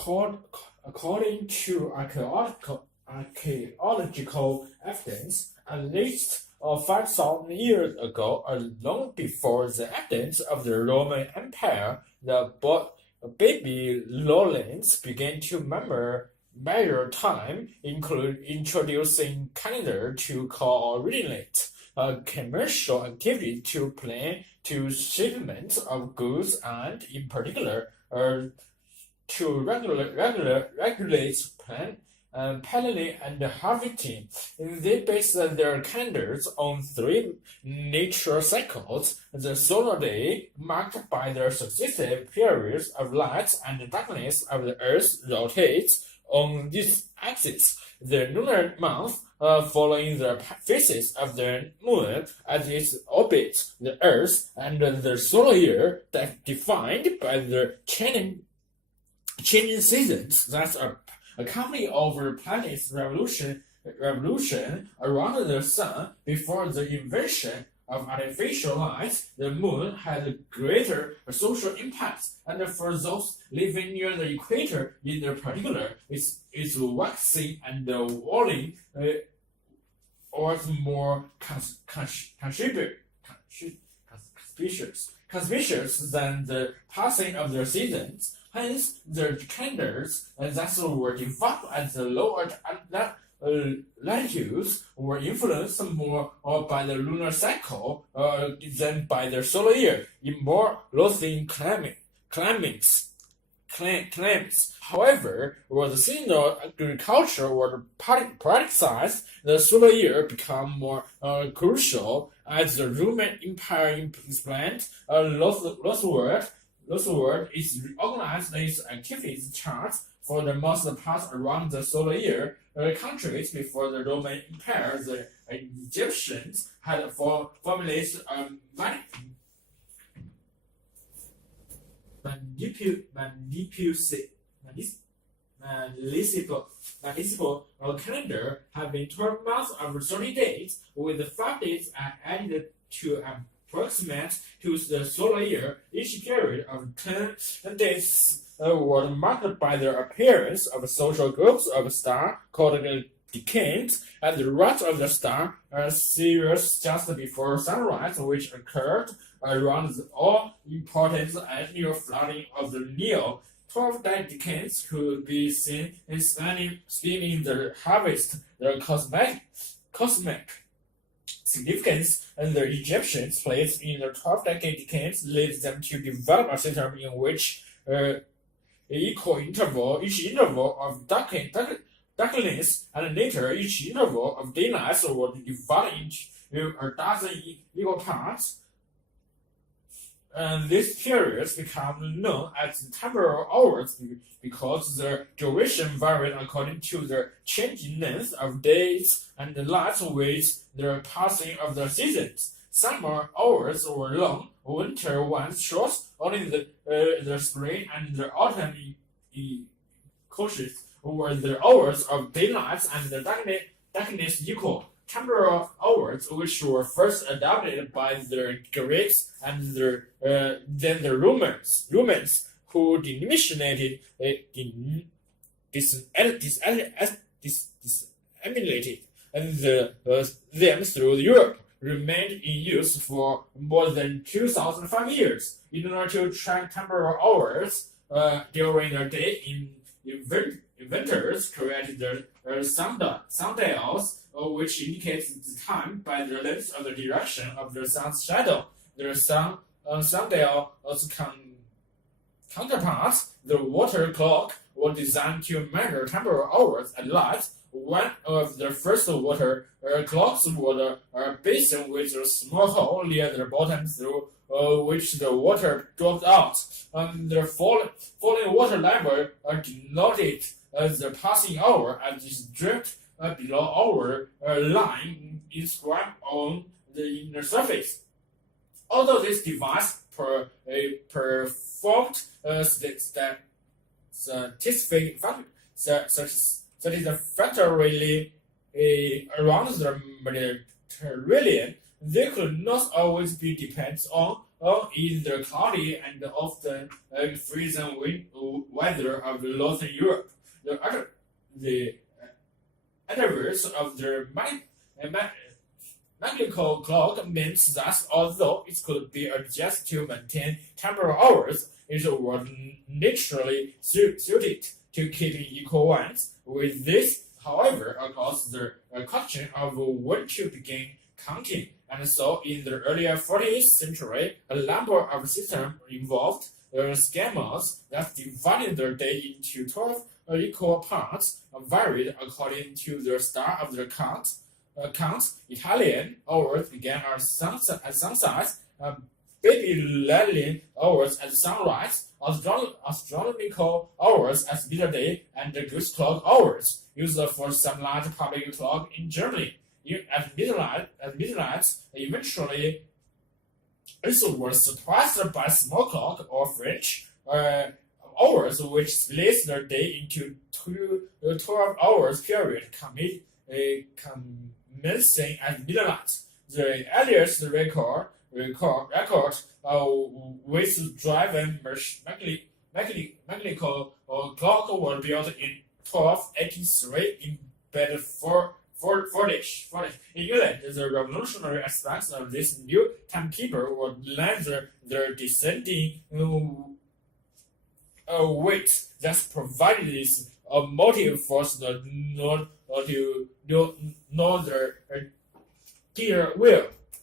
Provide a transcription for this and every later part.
According to archaeological evidence, at least 5,000 years ago, long before the evidence of the Roman Empire, the Babylonians began to measure time, introducing calendar to coordinate commercial activity to plan to shipments of goods and, in particular, to regulate planning and harvesting. They base their calendars on three nature cycles: the solar day, marked by the successive periods of light and darkness of the Earth, rotates on this axis; the lunar month, following the phases of the moon as it orbits the Earth; and the solar year, defined by the changing seasons that accompany our planet's revolution around the sun. Before the invention of artificial light, the moon had greater social impacts, and for those living near the equator in particular, its waxing and waning was more conspicuous than the passing of the seasons. Hence, the calendars that were developed at the lower latitudes were influenced more by the lunar cycle than by the solar year in more northern climates. However, with seasonal agriculture was practiced, the solar year became more crucial as the Roman Empire expanded northward. It organized its activities charts for the most part around the solar year. Countries before the Roman Empire, the Egyptians had formulated a municipal calendar having 12 months of 30 days, with 5 days added to approximate to the solar year. Each period of 10 days was marked by the appearance of social groups of stars called decades at the right of the star series just before sunrise, which occurred around the all-important annual flooding of the Nile. 12 decades could be seen in spanning the harvest. The cosmic significance and the Egyptians placed in the 12 decades led them to develop a system in which each interval of darkness and later each interval of daylight was divided into a dozen equal parts. And these periods become known as temporal hours because the duration varied according to the changing length of days and nights with the passing of the seasons. Summer hours were long, winter ones short. Only the spring and the autumn equinoxes were the hours of daylight and the darkness equal. Temporal hours, which were first adopted by the Greeks and then the Romans, who disseminated them through Europe, remained in use for more than 2,005 years. In order to track temporal hours during the day, inventors created the sundials, which indicates the time by the length of the direction of the sun's shadow. The sundial counterpart, the water clock, was designed to measure temporal hours at night. One of the first water clocks was a basin with a small hole near the bottom through which the water dropped out. The falling water level denoted the passing hour as it dripped below our line inscribed on the inner surface. Although this device performed satisfactorily around the Mediterranean, they could not always be depended on in the cloudy and often freezing weather of northern Europe. The adverse of the mechanical clock means that although it could be adjusted to maintain temporal hours, it was naturally suited to keeping equal ones. With this, however, arose the question of when to begin counting, and so in the earlier 14th century, a number of systems involved schemas that divided the day into 12 equal parts, varied according to the start of the count. Italian hours began at sunset, Babylonian hours at sunrise, astronomical hours at midday, and goose clock hours, used for some large public clock in Germany. At midnight, eventually, this was surpassed by small clock or French hours, which splits the day into 12 hours period, commencing at midnight. The earliest record with driven mechanical clock was built in 1283 in Bedfordshire. In England, the revolutionary aspects of this new timekeeper were neither the descending weight that provided this motive force nor the gear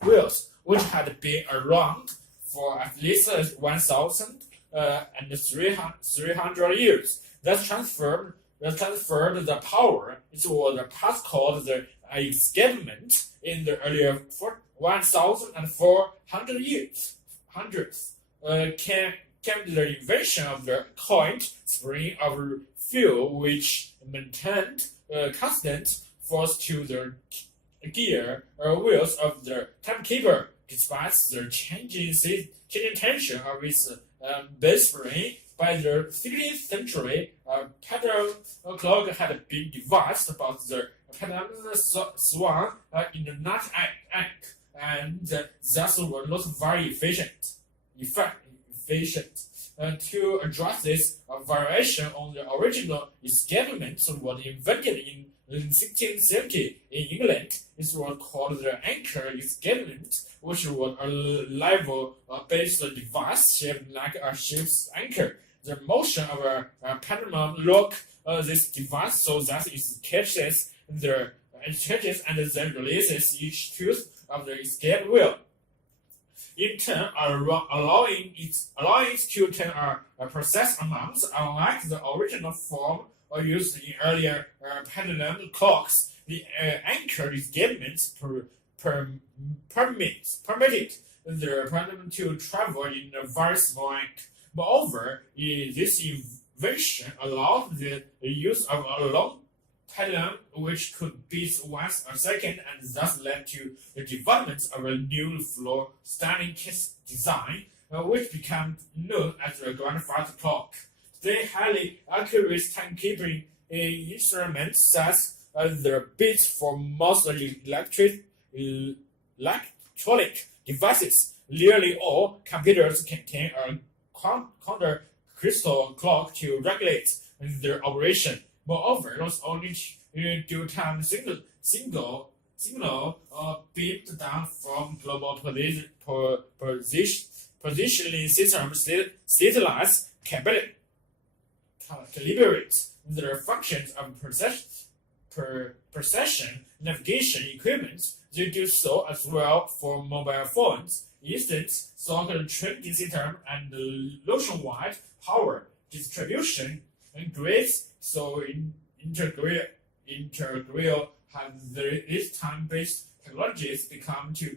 wheels, which had been around for at least 1,300 years. That transferred the power. It was a past called the escapement in the earlier 1,400 years. Came the invention of the coined spring of fuel, which maintained constant force to the gear wheels of the timekeeper, despite the changing tension of its base spring. By the 16th century, a pedal clock had been devised, but the pedal swung in the nut ank, and thus were not very efficient. To address this, a variation on the original escapement was invented in 1670 in England. It was called the anchor escapement, which was a lever-based device shaped like a ship's anchor. The motion of a pendulum locked this device so that it catches and then releases each tooth of the escape wheel, in turn allowing it to turn a precise amount. Unlike the original form used in earlier pendulum clocks, the anchor escapement permitted the pendulum to travel in a very small ank. Moreover, this invention allowed the use of a long pendulum which could beat once a second, and thus led to the development of a new floor standing design, which became known as the grandfather clock. Today, highly accurate timekeeping instruments such as the beats for most electronic devices. Nearly all computers contain a counter crystal clock to regulate their operation. Moreover, not only do time signal beamed down from global positioning systems, satellites calibrate the functions of precision navigation equipment. They do so as well for mobile phones. Instance, so-called tracking system and nationwide power distribution and grids, so integral have these time-based technologies become to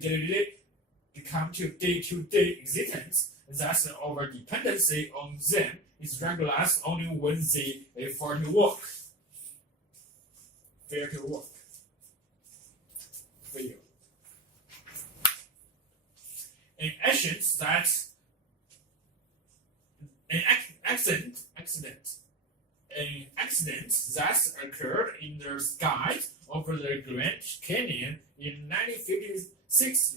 day-to-day existence. Thus, our dependency on them is regularized only when they fail to work. An accident that occurred in the skies over the Grand Canyon in 1956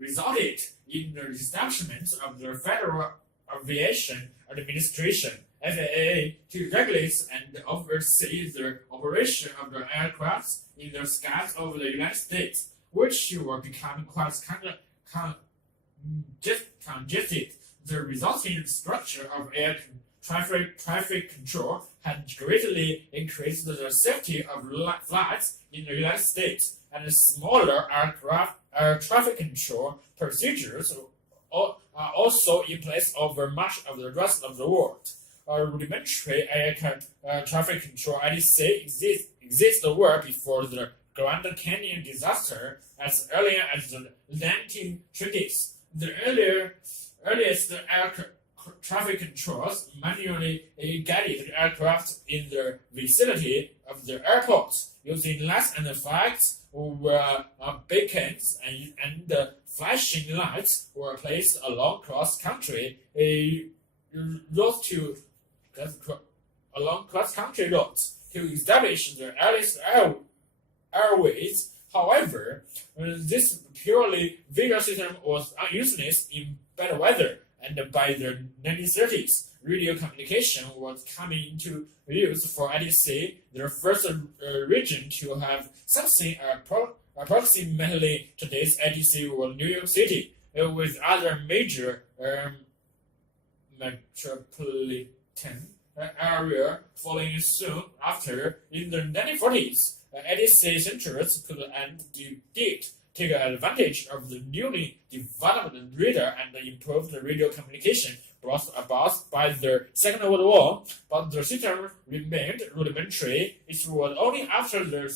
resulted in the establishment of the Federal Aviation Administration (FAA) to regulate and oversee the operation of the aircraft in the skies over the United States, which were becoming quite congested. The resulting structure of air traffic control had greatly increased the safety of flights in the United States, and smaller air traffic control procedures are also in place over much of the rest of the world. Rudimentary air traffic control (ADC) existed well before the Grand Canyon disaster as early as the 1920s. The earliest air traffic controls manually guided aircraft in the vicinity of the airport using lights and flags where beacons and flashing lights were placed along cross-country routes to establish the earliest airways. However, this purely visual system was useless in bad weather, and by the 1930s, radio communication was coming into use for ADC. The first region to have something approximately today's ADC was New York City, with other major metropolitan area following soon after. In the 1940s, ADC centers could and did take advantage of the newly developed radar and improved radio communication brought about by the Second World War, but the system remained rudimentary. It was only after the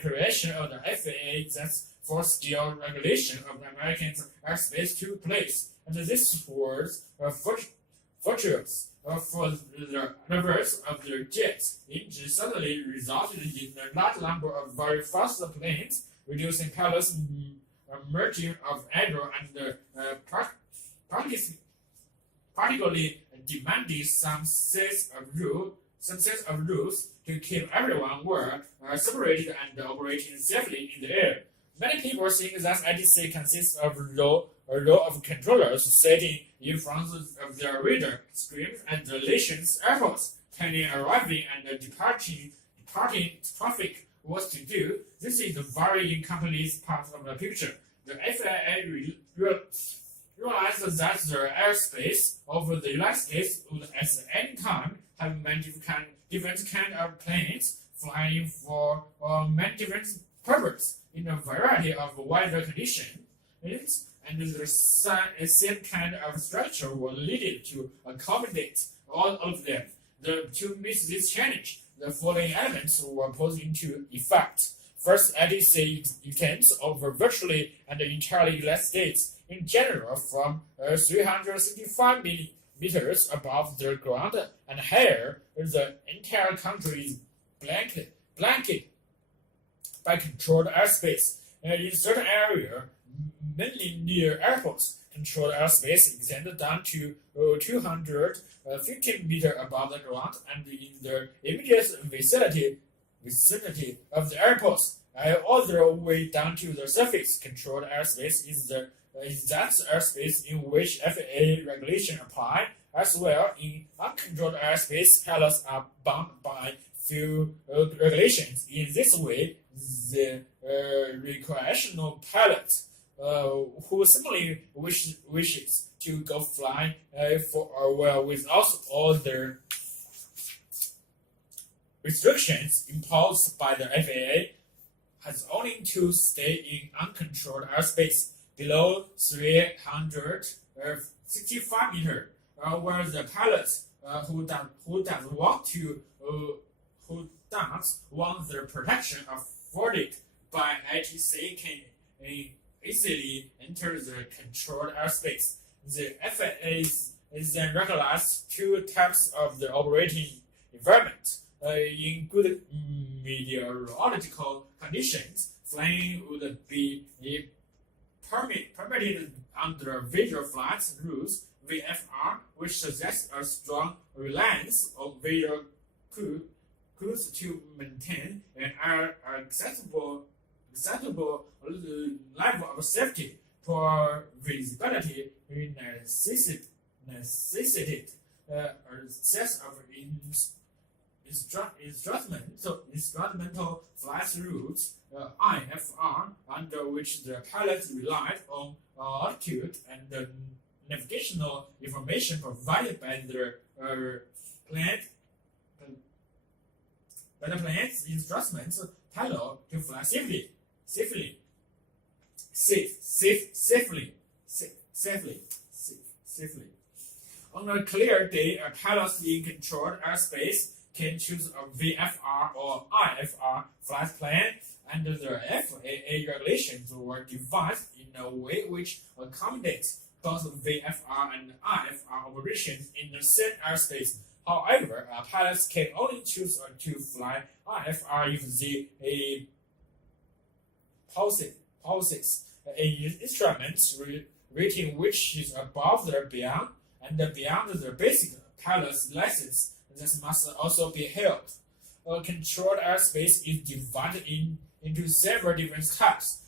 creation of the FAA that full-scale regulation of American airspace took place, and this was virtuous. For the reverse of the jets, it suddenly resulted in a large number of very fast planes, reducing pilots' merging of error and particularly demanding some sets of rules to keep everyone well separated and operating safely in the air. Many people think that ADC consists of a row of controllers sitting in front of their radar screens at the nation's airports, telling arriving and departing traffic what to do. This is a very incomplete part of the picture. The FAA realized that the airspace over the United States would at any time have many different kinds of planes flying for many different purposes in a variety of weather conditions, and the same kind of structure was needed to accommodate all of them. To meet this challenge, the following elements were put into effect. First, ADC extends over virtually and entirely United States in general from 365 meters above the ground and higher. The entire country is blanketed by controlled airspace. In certain areas, mainly near airports, controlled airspace extended down to 250 meters above the ground, and in the immediate vicinity of the airports, all the way down to the surface. Controlled airspace is that airspace in which FAA regulation apply. As well, in uncontrolled airspace, pilots are bound by few regulations. In this way, the recreational pilot who simply wishes to go fly for a while without all the restrictions imposed by the FAA has only to stay in uncontrolled airspace below 365 meters, where the pilot who does want the protection afforded by ATC can easily enter the controlled airspace. The FAA is then recognized two types of the operating environment. In good meteorological conditions, flying would be permitted under visual flight rules (VFR), which suggests a strong reliance on visual cues to maintain an acceptable level of safety. poor visibility necessitated a set of instrumental flight routes, IFR, under which the pilot relied on altitude and navigational information provided by the plane's instruments tailored to fly safely. On a clear day, a pilot in controlled airspace can choose a VFR or IFR flight plan, and the FAA regulations were devised in a way which accommodates both VFR and IFR operations in the same airspace. However, pilots can only choose to fly IFR if they possess an instrument rating which is above the beyond the basic pilot's license. This must also be held. A controlled airspace is divided into several different types,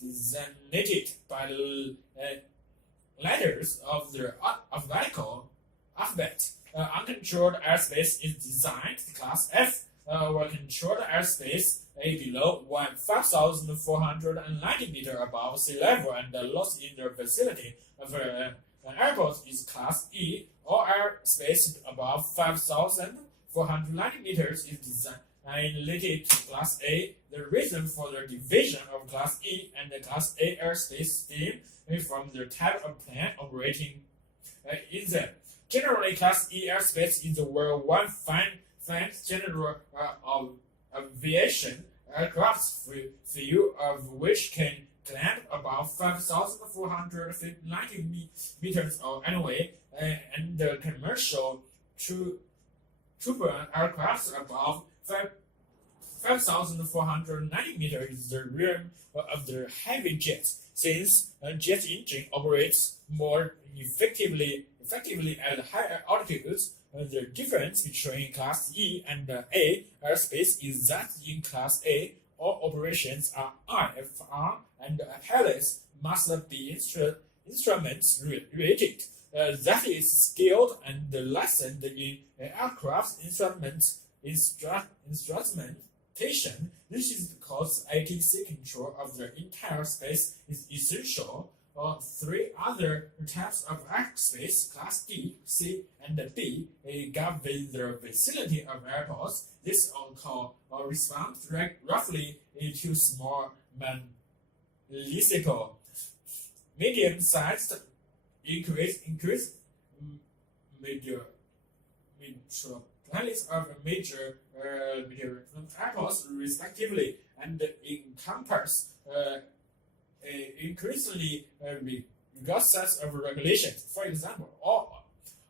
designated by the letters of the alphabetical alphabet. Uncontrolled airspace is designed Class F, where controlled airspace below 5,490 meters above sea level and lost in the vicinity of an airport is Class E. All airspace above 5,490 meters is designated Class A. The reason for the division of Class E and the Class A airspace stem from the type of plane operating in them. Generally, Class E airspace is where one finds general aviation aircraft, few of which can climb about 5,490 meters anyway, and the commercial trooper aircraft above 5,490 meters is the realm of the heavy jets, since a jet engine operates more effectively at higher altitudes. The difference between Class E and A airspace is that in Class A, all operations are IFR and pilots must be instruments rated. That is skilled and licensed in aircraft instrumentation. This is because ATC control of the entire space is essential. Three other types of airspace, Class D, C, and B, govern the vicinity of airports. This corresponds roughly to small municipal, medium-sized, increased metropolis of major airports, respectively, and encompass increasingly rigorous sets of regulations. For example, all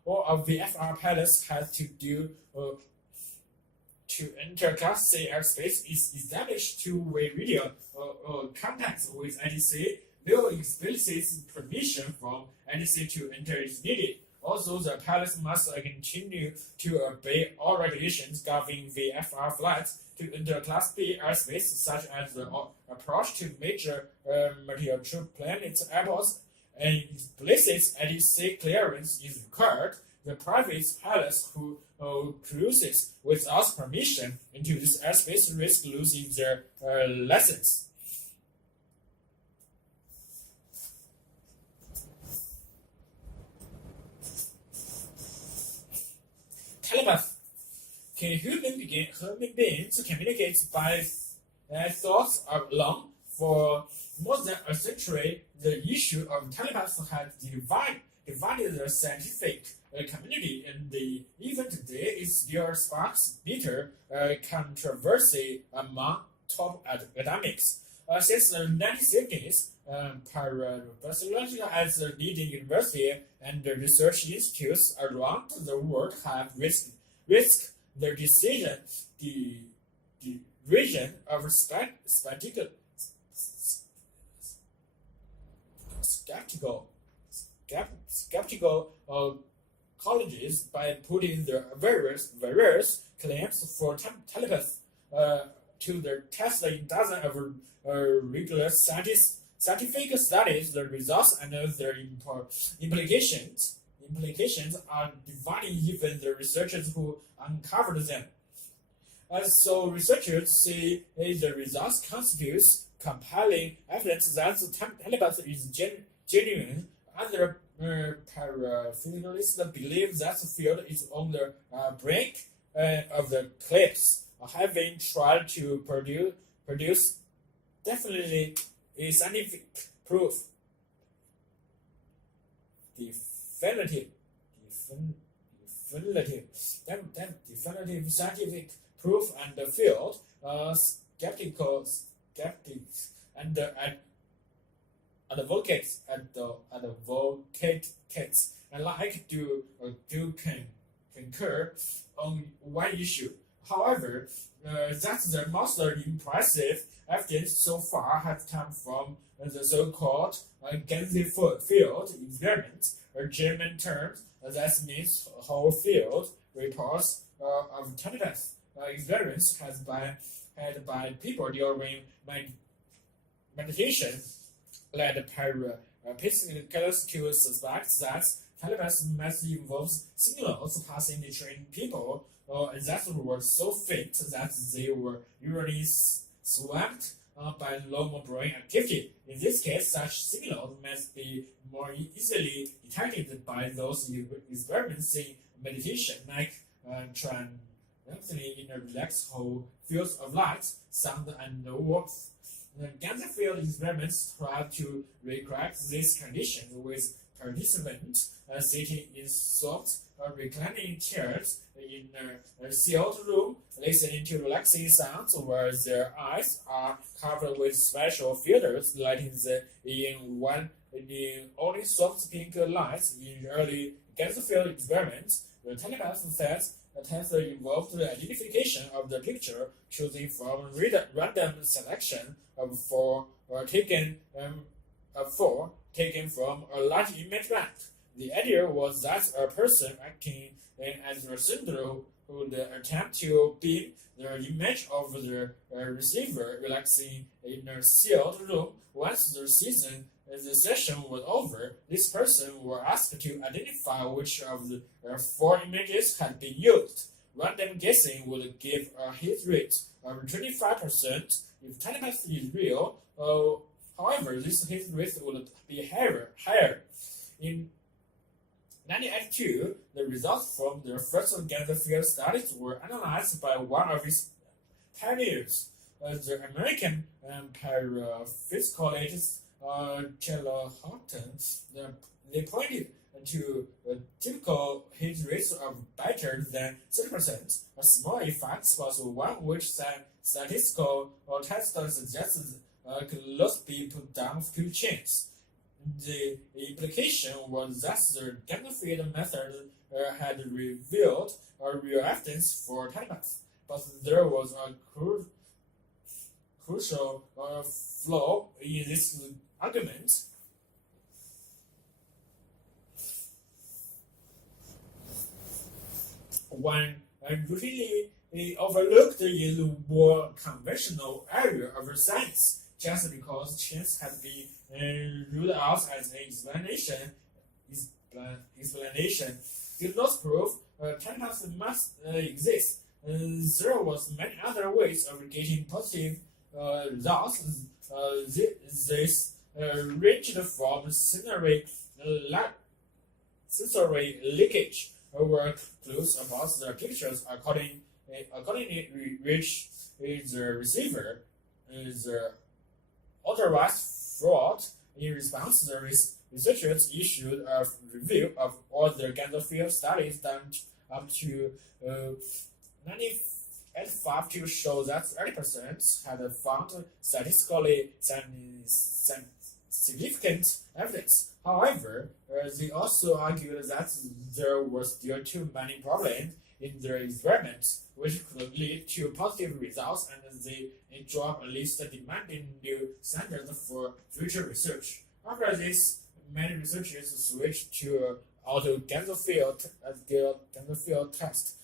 of the VFR pilots have to do to enter Class C airspace is establish two-way radio contacts with ATC. No explicit permission from ATC to enter is needed. Also, the pilots must continue to obey all regulations governing VFR flights to enter Class B airspace, such as the approach to major metropolitan airports. An explicit ATC clearance is required. The private pilots who cruises without permission into this airspace risk losing their license. Telepathy. Can human beings communicate by thoughts alone? For more than a century, the issue of telepathy has divided the scientific community, and even today it still sparks bitter controversy among top academics. Since the 1960s, parapsychology as a leading university and research institutes around the world have risked the division of skeptical colleges by putting the various claims for telepathy to the test in dozens of rigorous scientific studies, the results and their implications are dividing even the researchers who uncovered them. So researchers say the results constitutes compelling evidence that telepathy is genuine. Other paraphysicists believe that the field is on the brink of the cliffs, having tried to produce definitely a scientific proof. Definitive scientific proof and the field, skeptics and advocates alike do concur on one issue. However, that the most impressive evidence so far has come from the so-called field experiment, a German term that means whole field reports of telepathy. Experience had by people during meditation led parapsychologists to suspect that telepathy might involve signals passing between people that were so faint that they were usually swamped by low brain activity. In this case, such signals must be more easily detected by those experiencing meditation, like in a relaxed whole fields of light, sound, and warmth. The Ganser field experiments try to recreate these conditions with participants sitting in soft reclining chairs in a sealed room, listening to relaxing sounds where their eyes are covered with special filters, lighting them in only soft pink lights. In early Ganser field experiments, the telepath says the test involved the identification of the picture, choosing from random selection of four taken from a large image bank. The idea was that a person acting as a sender would attempt to beam the image of the receiver relaxing in a sealed room. Once the session was over, this person was asked to identify which of the four images had been used. Random guessing would give a hit rate of 25% if telepathy is real. However, this hit rate would be higher. In 1982, the results from the first Ganser field studies were analyzed by one of its pioneers, the American paraphysicist Charles Houghton. They pointed to a typical hit rate of better than 30%. A small effect was one which statistical tests suggested could not be put down to chance. The implication was that the Ganser field method had revealed a real evidence for telepathy, but there was a crucial flaw in this argument. One routinely overlooked in the more conventional area of science, just because chance had been ruled out as an explanation did not prove telepathy must exist. There was many other ways of getting positive results. This ranged from sensory leakage over clues about the pictures accordingly which the receiver is authorized fraud. In response, the researchers issued a review of all the Ganser field studies done up to 1985 to show that 30% had found statistically significant evidence. However, they also argued that there were still too many problems in their experiments, which could lead to positive results, and they dropped a list demanding new standards for future research. After this, many researchers switched to Ganser field test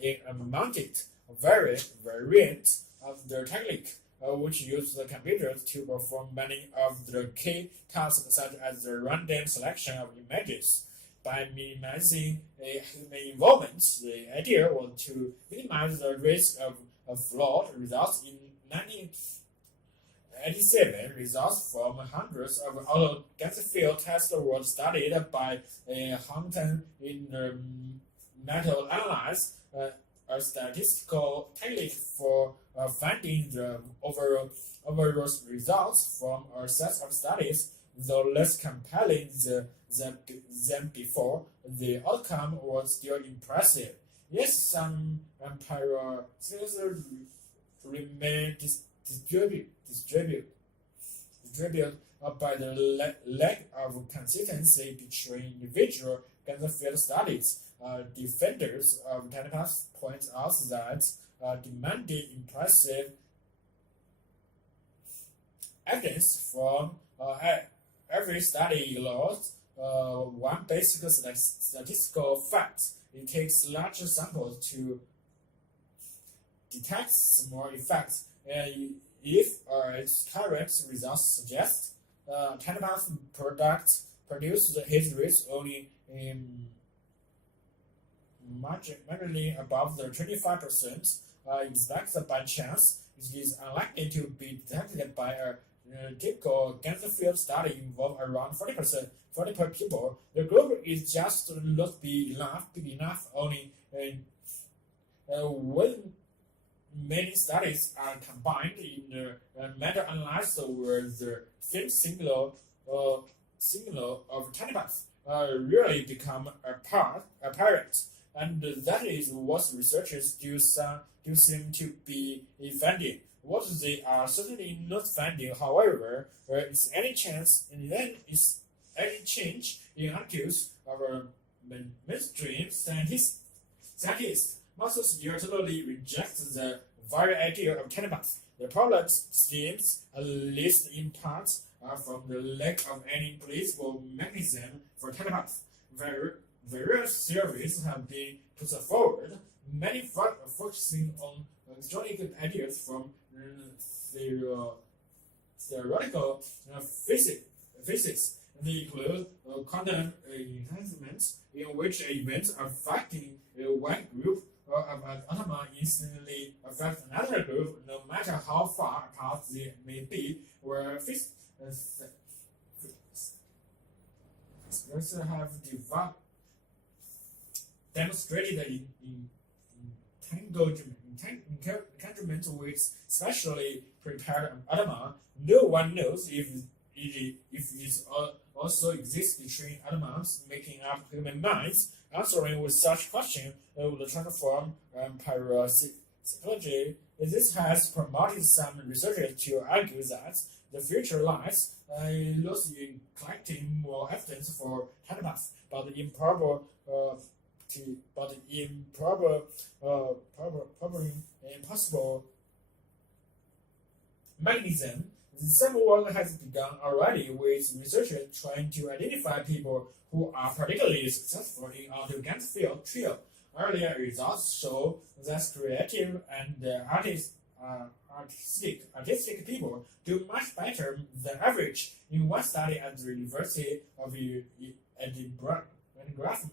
in a mounted variant of the technique. which use the computers to perform many of the key tasks such as the random selection of images. By minimizing human involvement, the idea was to minimize the risk of flawed results. In 1987, results from hundreds of auto field tests were studied by Hunton in the meta-analysis, a statistical technique for finding the overall results from a set of studies. Though less compelling than before, the outcome was still impressive. Yes, some empirics remain distributed by the lack of consistency between individual field studies. Defenders of telepaths point out that demanding impressive evidence from every study ignores one basic statistical fact. It takes large samples to detect small effects. If its current results suggest telepath products produce the hit rates only marginally above the 25% expected by chance, it is unlikely to be detected by a typical cancer field study involve around 40% people. The group is just not big enough only when many studies are combined in a meta-analysis where the same signal of telepath really become apparent, and that is what researchers do seem to be finding. What they are certainly not finding, however, is any change in attitudes of mainstream scientists must still totally reject the very idea of telepath. The problem stems, at least in part, from the lack of any plausible mechanism for telepath. Various theories have been put forward, many focusing on exotic ideas from theoretical physics. They include quantum enhancements, in which events affecting one group of atoms instantly affect another group, no matter how far apart they may be, where physicists have demonstrated entanglement with specially prepared atoms. No one knows if it also exists between atoms making up human minds. Answering with such question would transform parapsychology. This has prompted some researchers to argue that the future lies not in collecting more evidence for telepath, but impossible mechanism. Some work has begun already, with researchers trying to identify people who are particularly successful in automated field trio. Earlier results show that creative and artistic people do much better than average. In one study at the University of Edinburgh,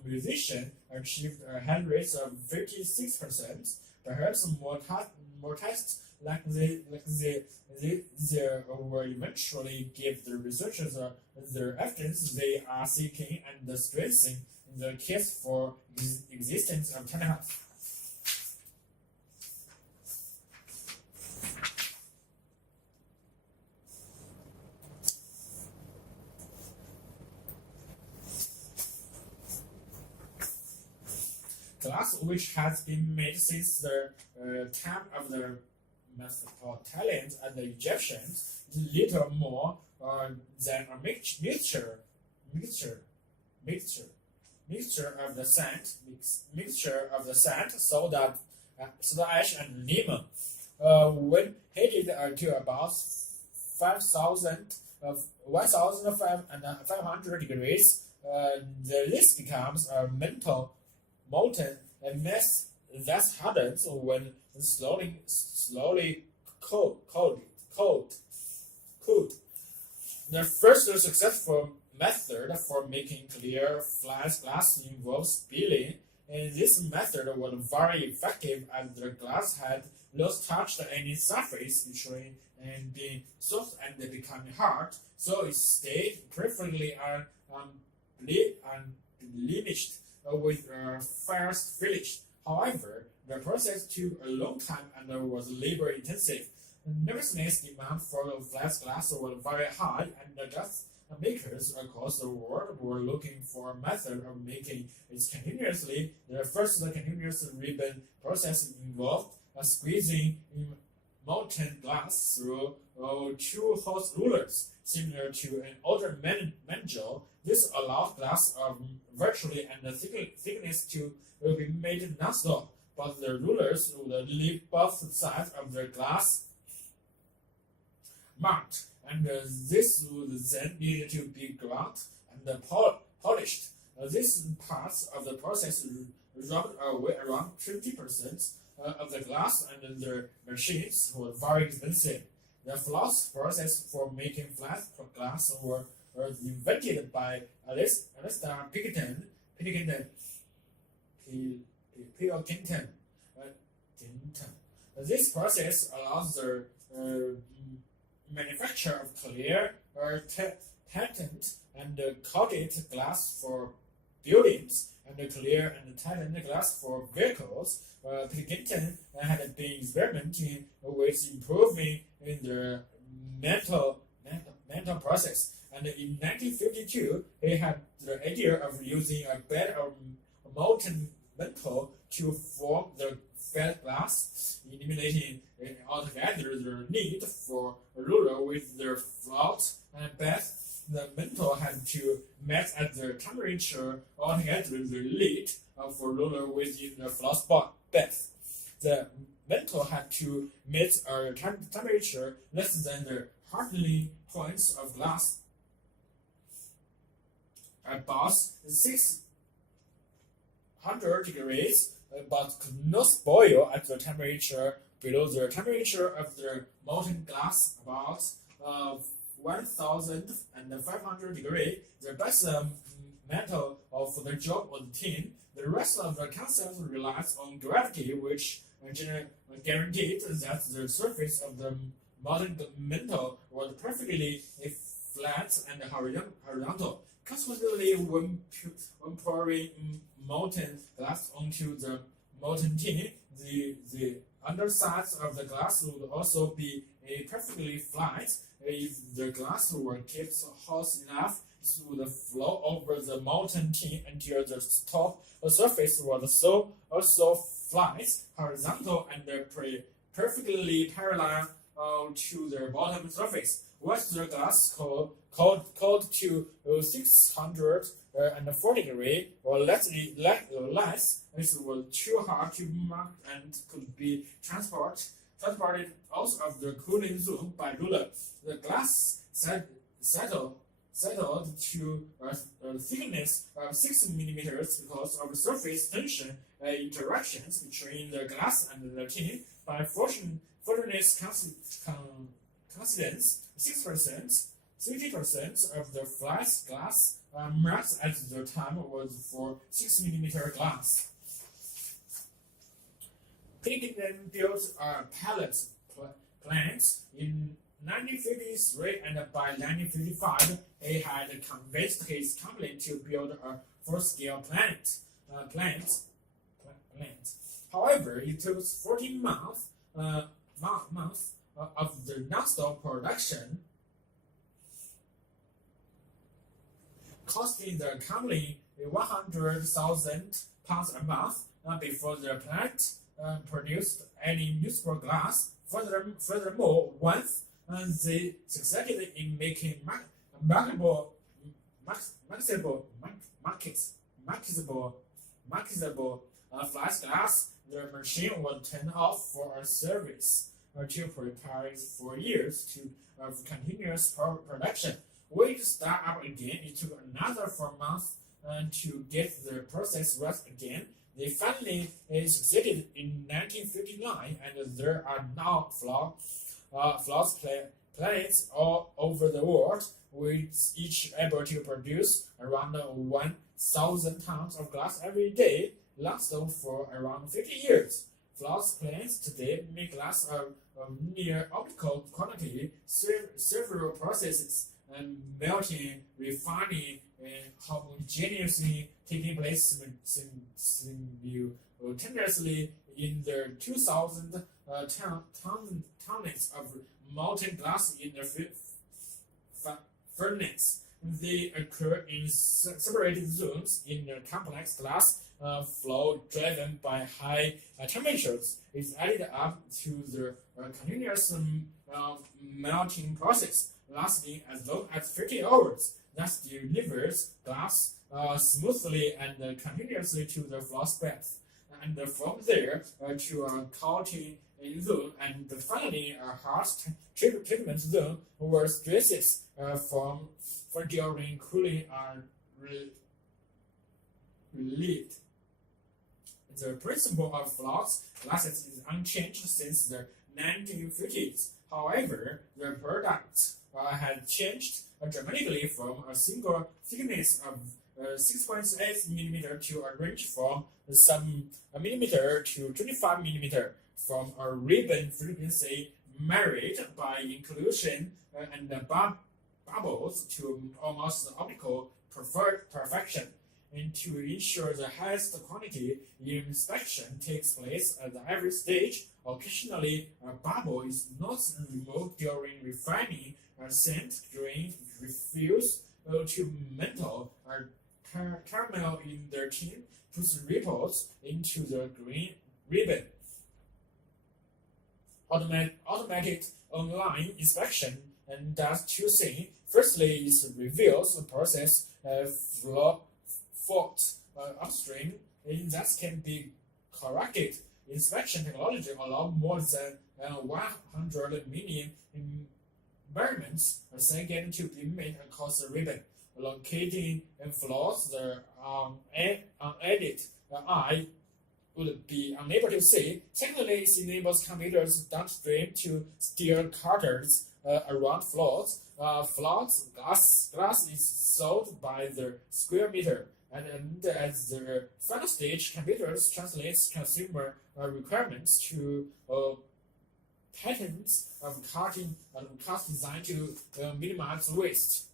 musicians achieved a hand rate of 56%. Perhaps more tests like there will eventually give the researchers the evidence they are seeking and strengthen the case for existence of telepath. Glass, which has been made since the time of the Mesopotamians and the Egyptians, is little more than a mixture of the sand, soda ash, and lemon. When heated to about 1,500 degrees, this becomes a molten mess that hardens when slowly cooled. code. The first successful method for making clear flat glass involves spilling, and this method was very effective as the glass had not touched any surface between and being soft and becoming hard, so it stayed perfectly unblemished with a fast finish. However, the process took a long time and was labor intensive. Nevertheless, demand for flat glass was very high, and the glass makers across the world were looking for a method of making it continuously. The first continuous ribbon process involved squeezing molten glass through two hot rulers, similar to an older manual. This allowed glass of virtually and thickness to be made non-stop, but the rulers would leave both sides of the glass marked, and this would then need to be ground and polished. These parts of the process rubbed away around 20% of the glass, and the machines were very expensive. The floss process for making flat glass were invented by Alistair Pilkington. This process allows the manufacture of clear, patent, and coated glass for buildings, and clear and tightened glass for vehicles. Pilkington had been experimenting with improving in the metal process, and in 1952 he had the idea of using a bed of molten metal to form the flat glass, eliminating altogether the need for a ruler with the float and bed. The metal had to melt at the temperature altogether the lid of a ruler within the float bed. The metal had to meet a temperature less than the hardening points of glass, about 600 degrees, but could not spoil at the temperature below the temperature of the molten glass, about 1,500 degrees. The best metal for the job was tin. The rest of the concept relies on gravity, which guaranteed that the surface of the molten metal was perfectly flat and horizontal. Consequently, when pouring molten glass onto the molten tin, the undersides of the glass would also be perfectly flat. If the glass were kept hot enough, it would flow over the molten tin until the top surface was also flat, horizontal, and perfectly parallel to the bottom surface. Once the glass cooled to 640 degrees or less, it was too hard to mark and could be transported out of the cooling zone by ruler. The glass settled to a thickness of 6 mm because of surface tension interactions between the glass and the tin. By Fortunate's coincidence, 30% of the flat glass marked at the time was for 6 mm glass. Pilkington built a pilot plant in 1953, and by 1955 he had convinced his company to build a full-scale plant. However, it took 14 months of the non-stop production, costing the company £100,000 a month before the plant produced any useful glass. Furthermore, once they succeeded in making marketable flat glass, the machine was turned off for a service to prepare it for years of continuous production. When it started up again, it took another 4 months to get the process right again. They finally succeeded in 1959, and there are now plants all over the world, with each able to produce around 1,000 tons of glass every day, lasting for around 50 years. Floss plants today make glass of near optical quantity. Several processes melting, refining, and homogeneously taking place simultaneously in the 2,000 tons of molten glass in the furnace. They occur in separated zones in the complex glass flow driven by high temperatures. Is added up to the continuous melting process, lasting as long as 50 hours. That delivers glass smoothly and continuously to the floss bed, and from there to a coating zone, and finally a harsh treatment zone where stresses from during cooling are relieved. The principle of floss glasses is unchanged since the 1950s. However, the product has changed dramatically from a single thickness of 6.8 mm to a range from some millimeter to 25 mm, from a ribbon frequency measured by inclusion and bubbles to almost optical perfection. And to ensure the highest quality, inspection takes place at every stage. Occasionally, a bubble is not removed during refining, sent during refuse to metal or caramel in their tin, puts ripples into the green ribbon. Automatic online inspection and does two things. Firstly, it reveals the process fault upstream, and that can be corrected. Inspection technology allows more than 100 million measurements a second to be made across the ribbon, locating flaws the unaided eye would be unable to see. Secondly, it enables computers downstream to steer cutters around flaws. Glass is sold by the square meter, and as the final stage, computers translates consumer requirements to patterns of cutting designed to minimize waste.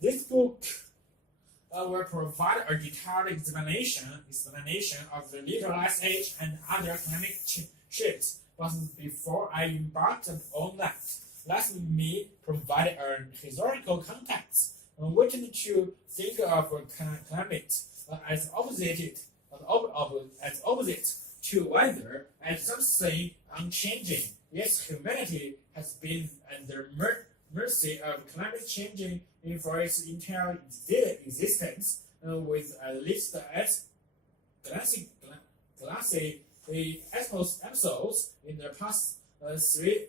This book will provide a detailed explanation of the little ice age and other climate shifts. But before I embark on that, let me provide a historical context. We tend to think of climate as opposite to weather, as something unchanging. Yet humanity has been under mercy of climate changing for its entire existence, with at least glassy episodes in the past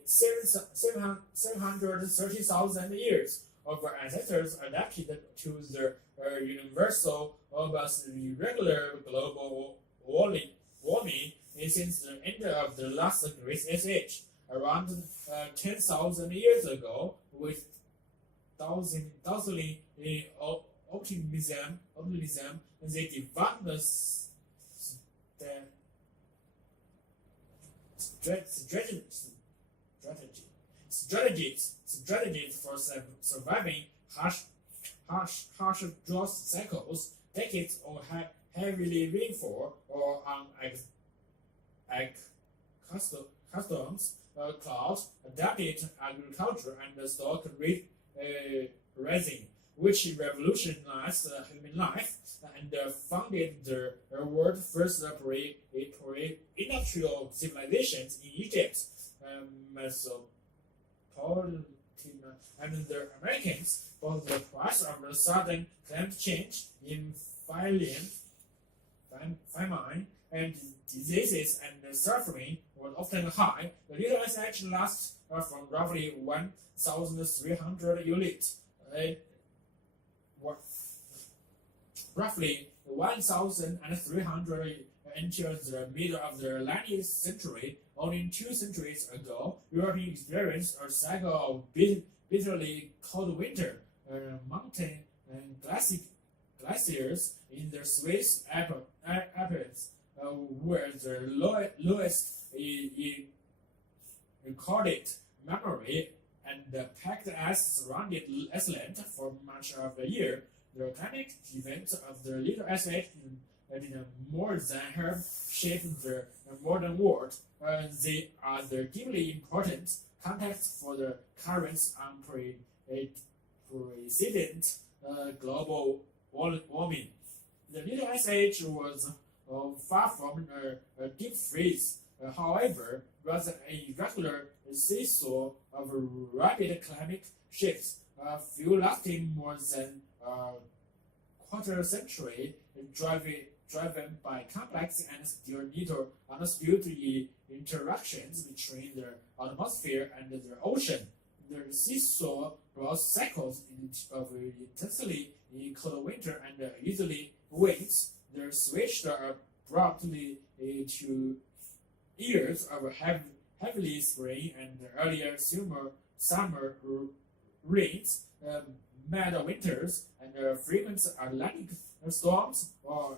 730,000 years. Our ancestors adapted to the universal, almost irregular global warming since the end of the last Great Ice Age, around 10,000 years ago, with dazzling optimism, they developed the strategies for surviving harsh drought cycles, decades of heavily rainfall, or customs clouds, adapted agriculture and stock raising, which revolutionized human life and founded the world's first pre-industrial civilizations in Egypt, Mesopotamia, and the Americans. Both the price of the sudden climate change in famine and diseases and suffering was often high. The little ice age lasts from roughly 1,300 units. Roughly 1,300 until the middle of the 19th century. Only 2 centuries ago, Europe experienced a cycle of bitterly cold winter. Mountain glaciers in the Swiss Alps were the lowest in recorded memory, and packed ice surrounded Iceland for much of the year. The climatic events of the Little Ice Age did more than help shape the modern world. They are the deeply important context for the current unprecedented global warming. The Little Ice Age was far from a deep freeze, however, rather an irregular seesaw of rapid climate shifts, few lasting more than a quarter century, driven by complex and still little understood interactions between the atmosphere and the ocean. The seesaw brought cycles of intensely cold winter and easterly winds. They switched abruptly to years of heavily spring and earlier summer rains, mild winters, and frequent Atlantic storms, or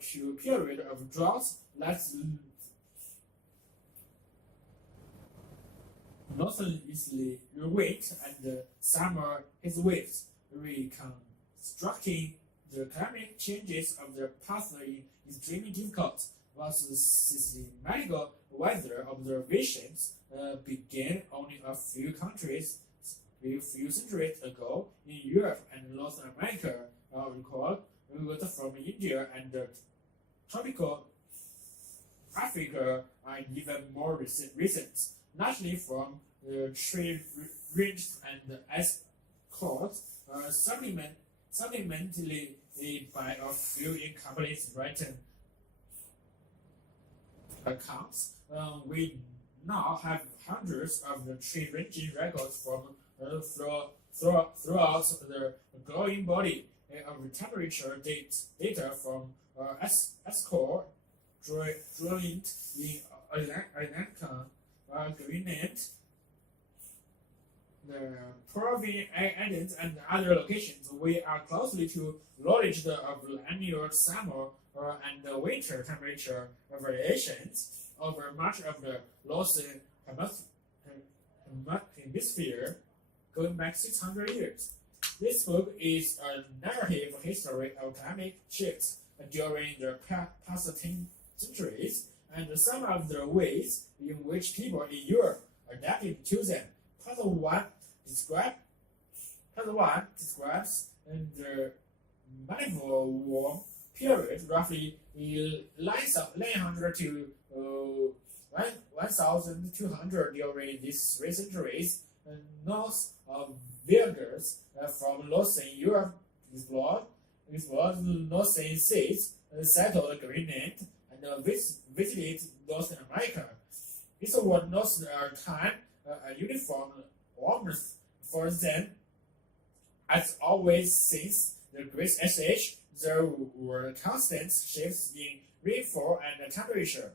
to period of droughts that northeasterly winds and summer heat waves, reconstructing the climate changes of the past is extremely difficult. Once systematic weather observations began only a few centuries ago in Europe and North America, recall from India and tropical Africa are even more recent, largely from the tree ridges and ice cores, supplementally by a few incomplete written accounts. We now have hundreds of the tree ranging records from throughout the glowing body of temperature data from ice-core drilling in Alaska, Greenland, the Peruvian Islands, and other locations. We are closely to knowledge of annual summer and winter temperature variations over much of the northern hemisphere, going back 600 years. This book is a narrative history of climate shifts during the past 10 centuries, and some of the ways in which people in Europe adapted to them. Part 1 describes the medieval warm period, roughly 900 to 1,200 during these 3 centuries. North of Vilnius from Northern Europe explored Northern seas, settled Greenland, and visited North America. This was not a time a uniform warmth for them. As always since the Great Ice Age, there were constant shifts in rainfall and temperature.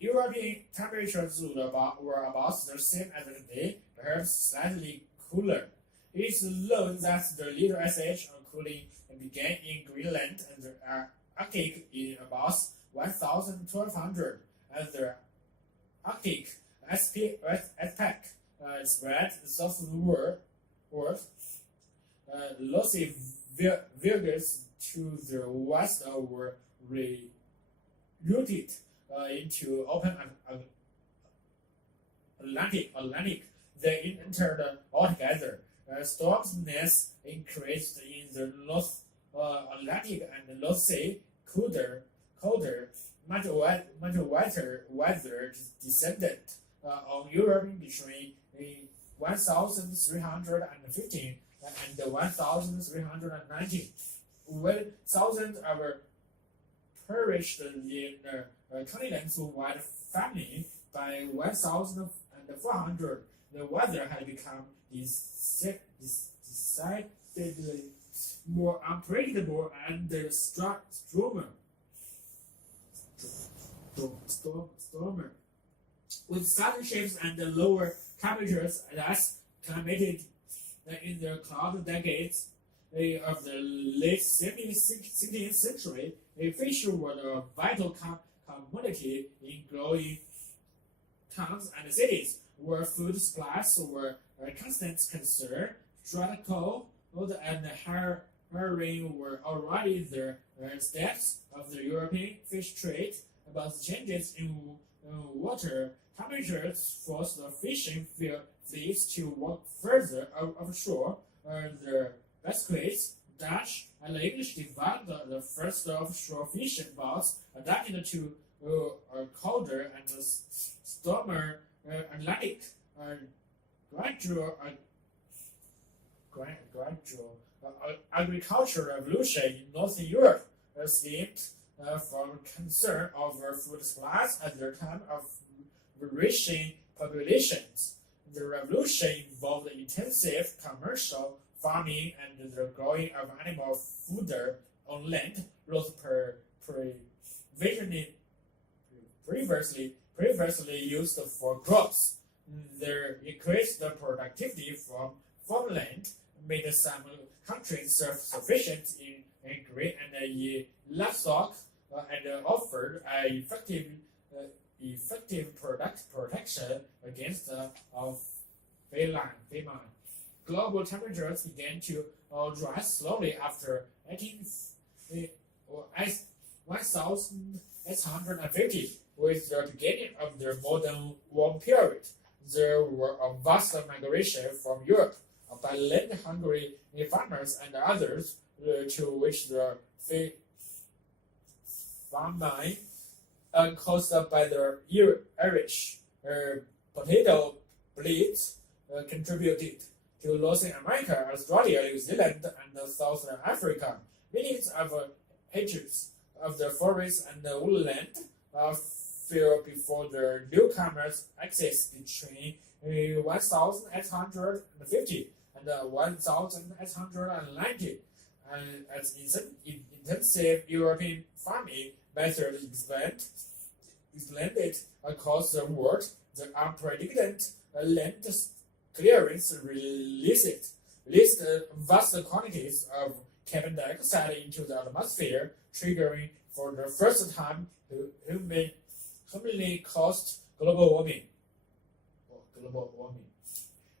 European temperatures were about the same as today, perhaps slightly cooler. It is known that the Little Ice Age cooling began in Greenland and the Arctic in about 1,200, and the Arctic ice pack spread southward, lossy Vilnius to the west were rerouted into open Atlantic. They entered altogether. Storminess increased in the North Atlantic and North Sea. Colder, much wetter weather descended on Europe between 1,315 and 1,319. When thousands of perished in the continent's wide famine by 1,400. The weather had become decidedly more unpredictable and stormer, with sudden shifts and lower temperatures as climated in the cloud decades of the late 16th century. Fish were a vital commodity in growing towns and cities, where food supplies were a constant concern. Dried coal and herring were already the steps of the European fish trade, but changes in water temperatures forced the fishing fleets to walk further offshore. The Basques, Dutch, and English developed the first offshore fishing boats adapted to a colder and stormier Atlantic. Gradual agricultural revolution in Northern Europe stemmed from concern over food supplies at the time of reaching populations. The revolution involved intensive commercial farming and the growing of animal fodder on land lots previously used for crops. The increased productivity from farmland made some countries self-sufficient in grain and in livestock and offered effective protection against famine. Global temperatures began to rise slowly after 1850, with the beginning of the modern warm period. There were a vast migration from Europe by land-hungry farmers and others to which the famine caused by the Irish potato blitz contributed to Latin America, Australia, New Zealand, and Southern Africa. Millions of hectares of the forest and the woodland fell before the newcomers' access between 1850 and 1890. As intensive European farming methods expanded across the world, the unprecedented land clearance released vast quantities of carbon dioxide into the atmosphere, triggering for the first time humanly caused global warming.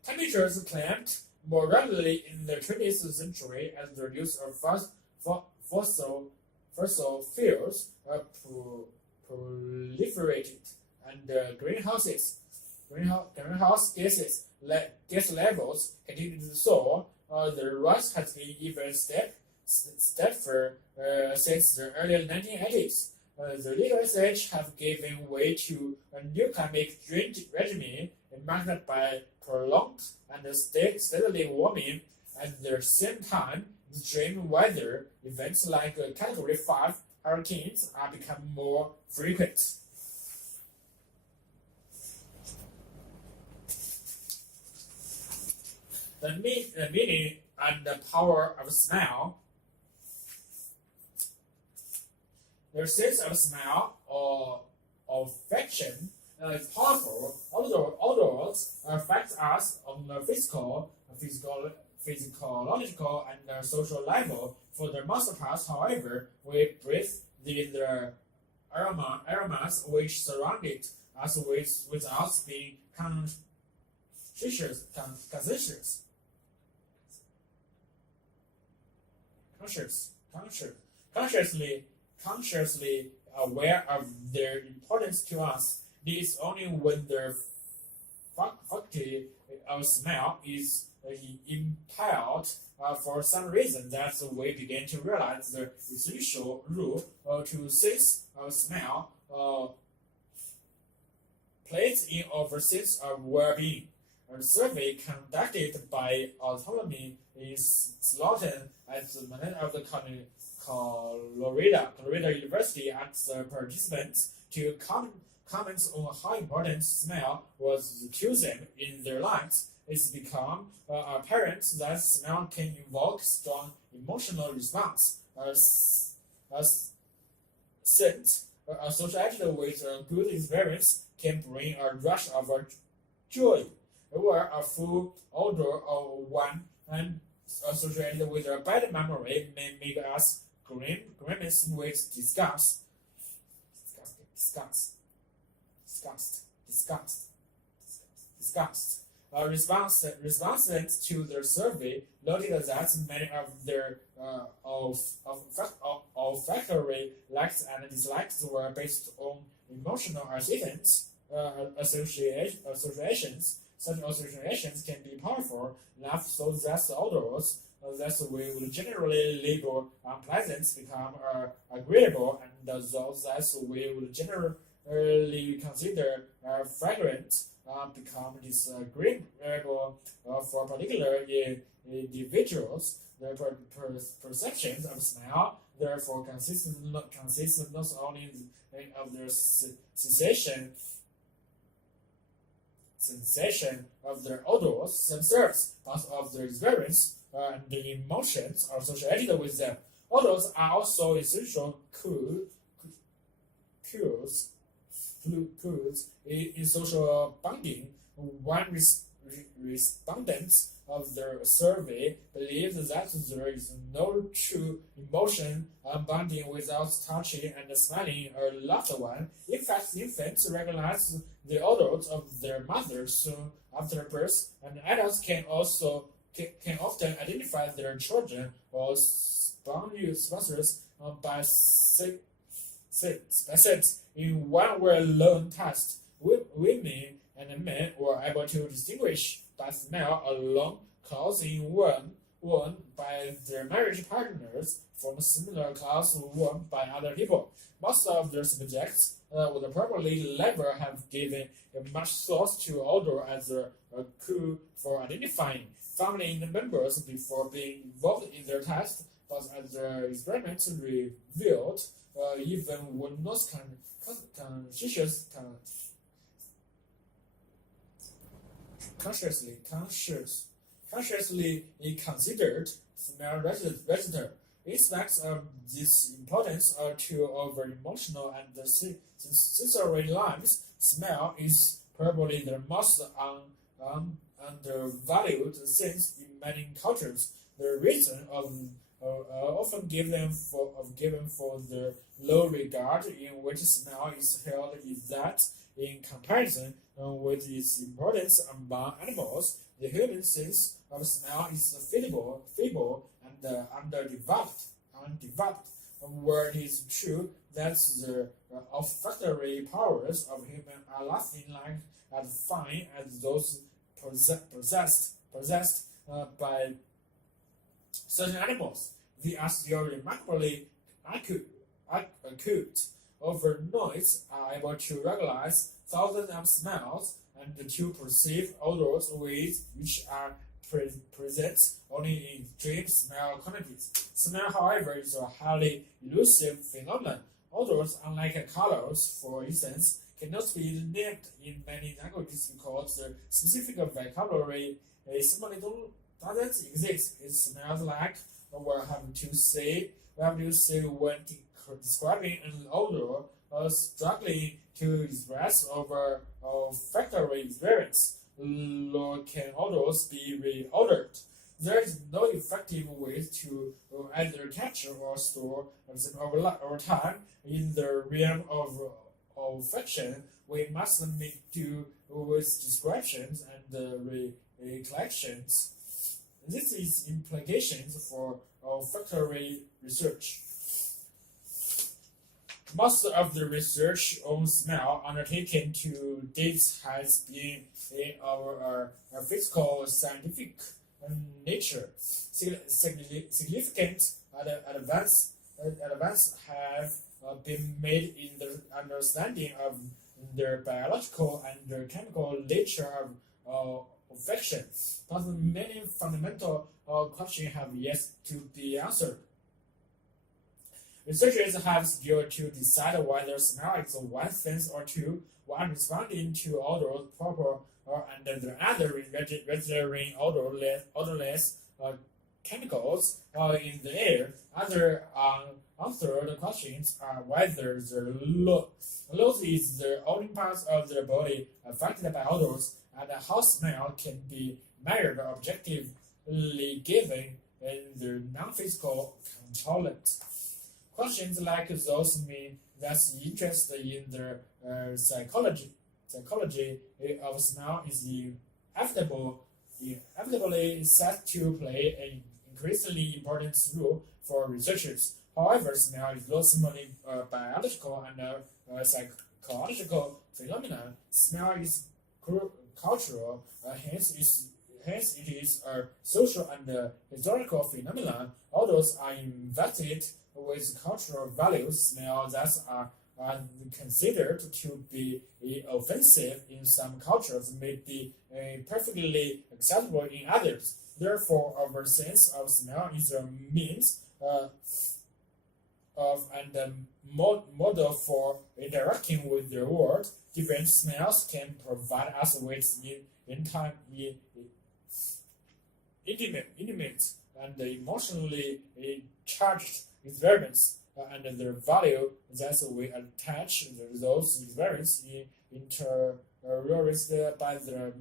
Temperatures climbed more rapidly in the 20th century as the use of fossil fuels proliferated, and greenhouse gas levels continued to soar. The rise has been even steeper since the early 1980s. The Ice Age have given way to a new climate regime marked by prolonged and steadily warming. At the same time, extreme weather events like Category 5 hurricanes are becoming more frequent. The meaning and the power of smell. The sense of smell or olfaction is powerful. Odors affect us on the physiological, and social level. For the most part, however, we breathe the aromas which surround us without being consciously aware of their importance to us. This is only when the faculty of smell is impaired for some reason that we begin to realize the essential role to sense of smell plays in our sense of well-being. A survey conducted by Autonomy in Slough at the Manor of the Colorado University asked the participants to comment on how important smell was to them in their lives. It's become apparent that smell can evoke strong emotional response. As scent associated with a good experience can bring a rush of joy, where a full odor of one and associated with a bad memory may make us grimace with disgust. Respondents to the survey noted that many of their olfactory likes and dislikes were based on emotional associations. Such associations can be powerful enough so that odors that we would generally label unpleasant become agreeable, and those that we would generally consider fragrant become disagreeable for particular individuals. The perceptions of smell therefore consist not only of their sensation of their odors themselves, but of their experience and the emotions associated with them. Odors are also essential cues in social bonding. One respondent of the survey believes that there is no true emotion bonding without touching and smelling a loved one. In fact, infants recognize the odors of their mothers soon after birth, and adults can often identify their children or spouses by scent. In one well-known test, women and men were able to distinguish by smell alone clothes worn by their marriage partners from similar clothes worn by other people. Most of the subjects would probably never have given much thought to odor as a clue for identifying family members before being involved in their test, but as the experiment revealed, even when not consciously considered smell register. Aspects of this importance are to our emotional and sensory lives. Smell is probably the most undervalued sense in many cultures. The reason often given for the low regard in which smell is held is that, in comparison with its importance among animals, the human sense of smell is feeble and undeveloped. Where it is true that the olfactory powers of humans are nothing like as fine as those possessed by certain animals, they are still remarkably acute. Over noise are able to recognize thousands of smells and to perceive odors which are present only in extreme smell quantities. Smell, however, is a highly elusive phenomenon. Odors, unlike colors, for instance, cannot be named in many languages because the specific vocabulary simply doesn't exist. It smells like we have to say when describing an odor or struggling to express our olfactory experience. Nor can odors be reordered. There is no effective way to either capture or store them over time. In the realm of olfaction, we must make do with descriptions and recollections. This is implications for olfactory research. Most of the research on smell undertaken to date has been in our physical scientific nature. Significant advances have been made in the understanding of the biological and chemical nature of olfaction, but many fundamental questions have yet to be answered. Researchers have still to decide whether smell is one sense or two while responding to odor proper and the other registering odorless chemicals in the air. Other unanswered questions are whether the nose is the only part of the body affected by odors, and how smell can be measured objectively given the non-physical component. Questions like those mean that interest in the psychology of smell is inevitably set to play an increasingly important role for researchers. However, smell is not simply a biological and psychological phenomenon. Smell is cultural, hence it is a social and historical phenomenon. Odors are invested with cultural values. Smell that are considered to be offensive in some cultures may be perfectly acceptable in others. Therefore, our sense of smell is a means of and a model for interacting with the world. Different smells can provide us with intimate and emotionally charged experience, and the value that we attach to those experiences interiorized by the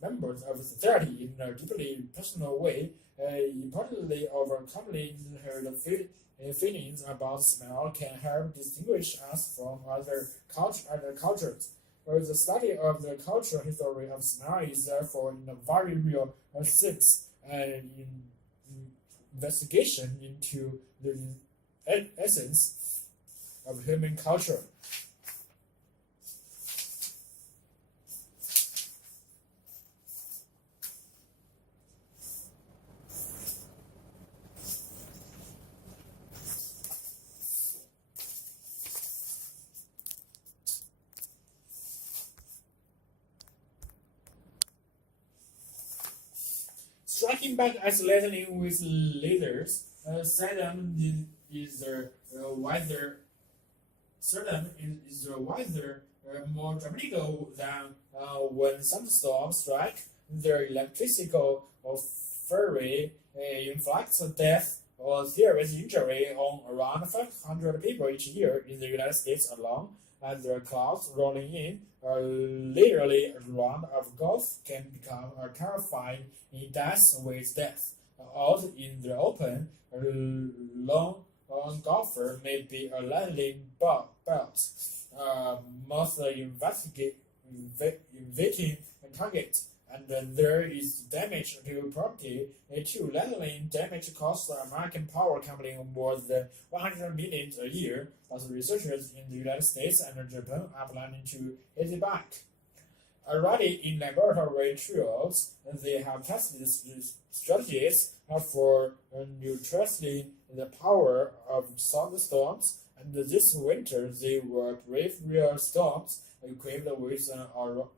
members of society in a deeply personal way. Importantly, overcoming her feelings about smell can help distinguish us from other cultures. The study of the cultural history of smell is therefore, in a very real sense, an investigation into the essence of human culture. Striking back at listening with leaders, Saddam is the wiser, more dramatical than when thunderstorms strike. Their electrical fury inflicts death or serious injury on around 500 people each year in the United States alone, and the clouds rolling in, literally a round of golf can become a terrifying death with death. Out in the open, a lone golfer may be a landing belt, most inviting target, and there is damage to property. To landing damage costs the American power company more than $100 million a year, but researchers in the United States and Japan are planning to hit it back. Already in laboratory trials, they have tested strategies for neutralizing the power of thunderstorms, and this winter they will brave real storms equipped with an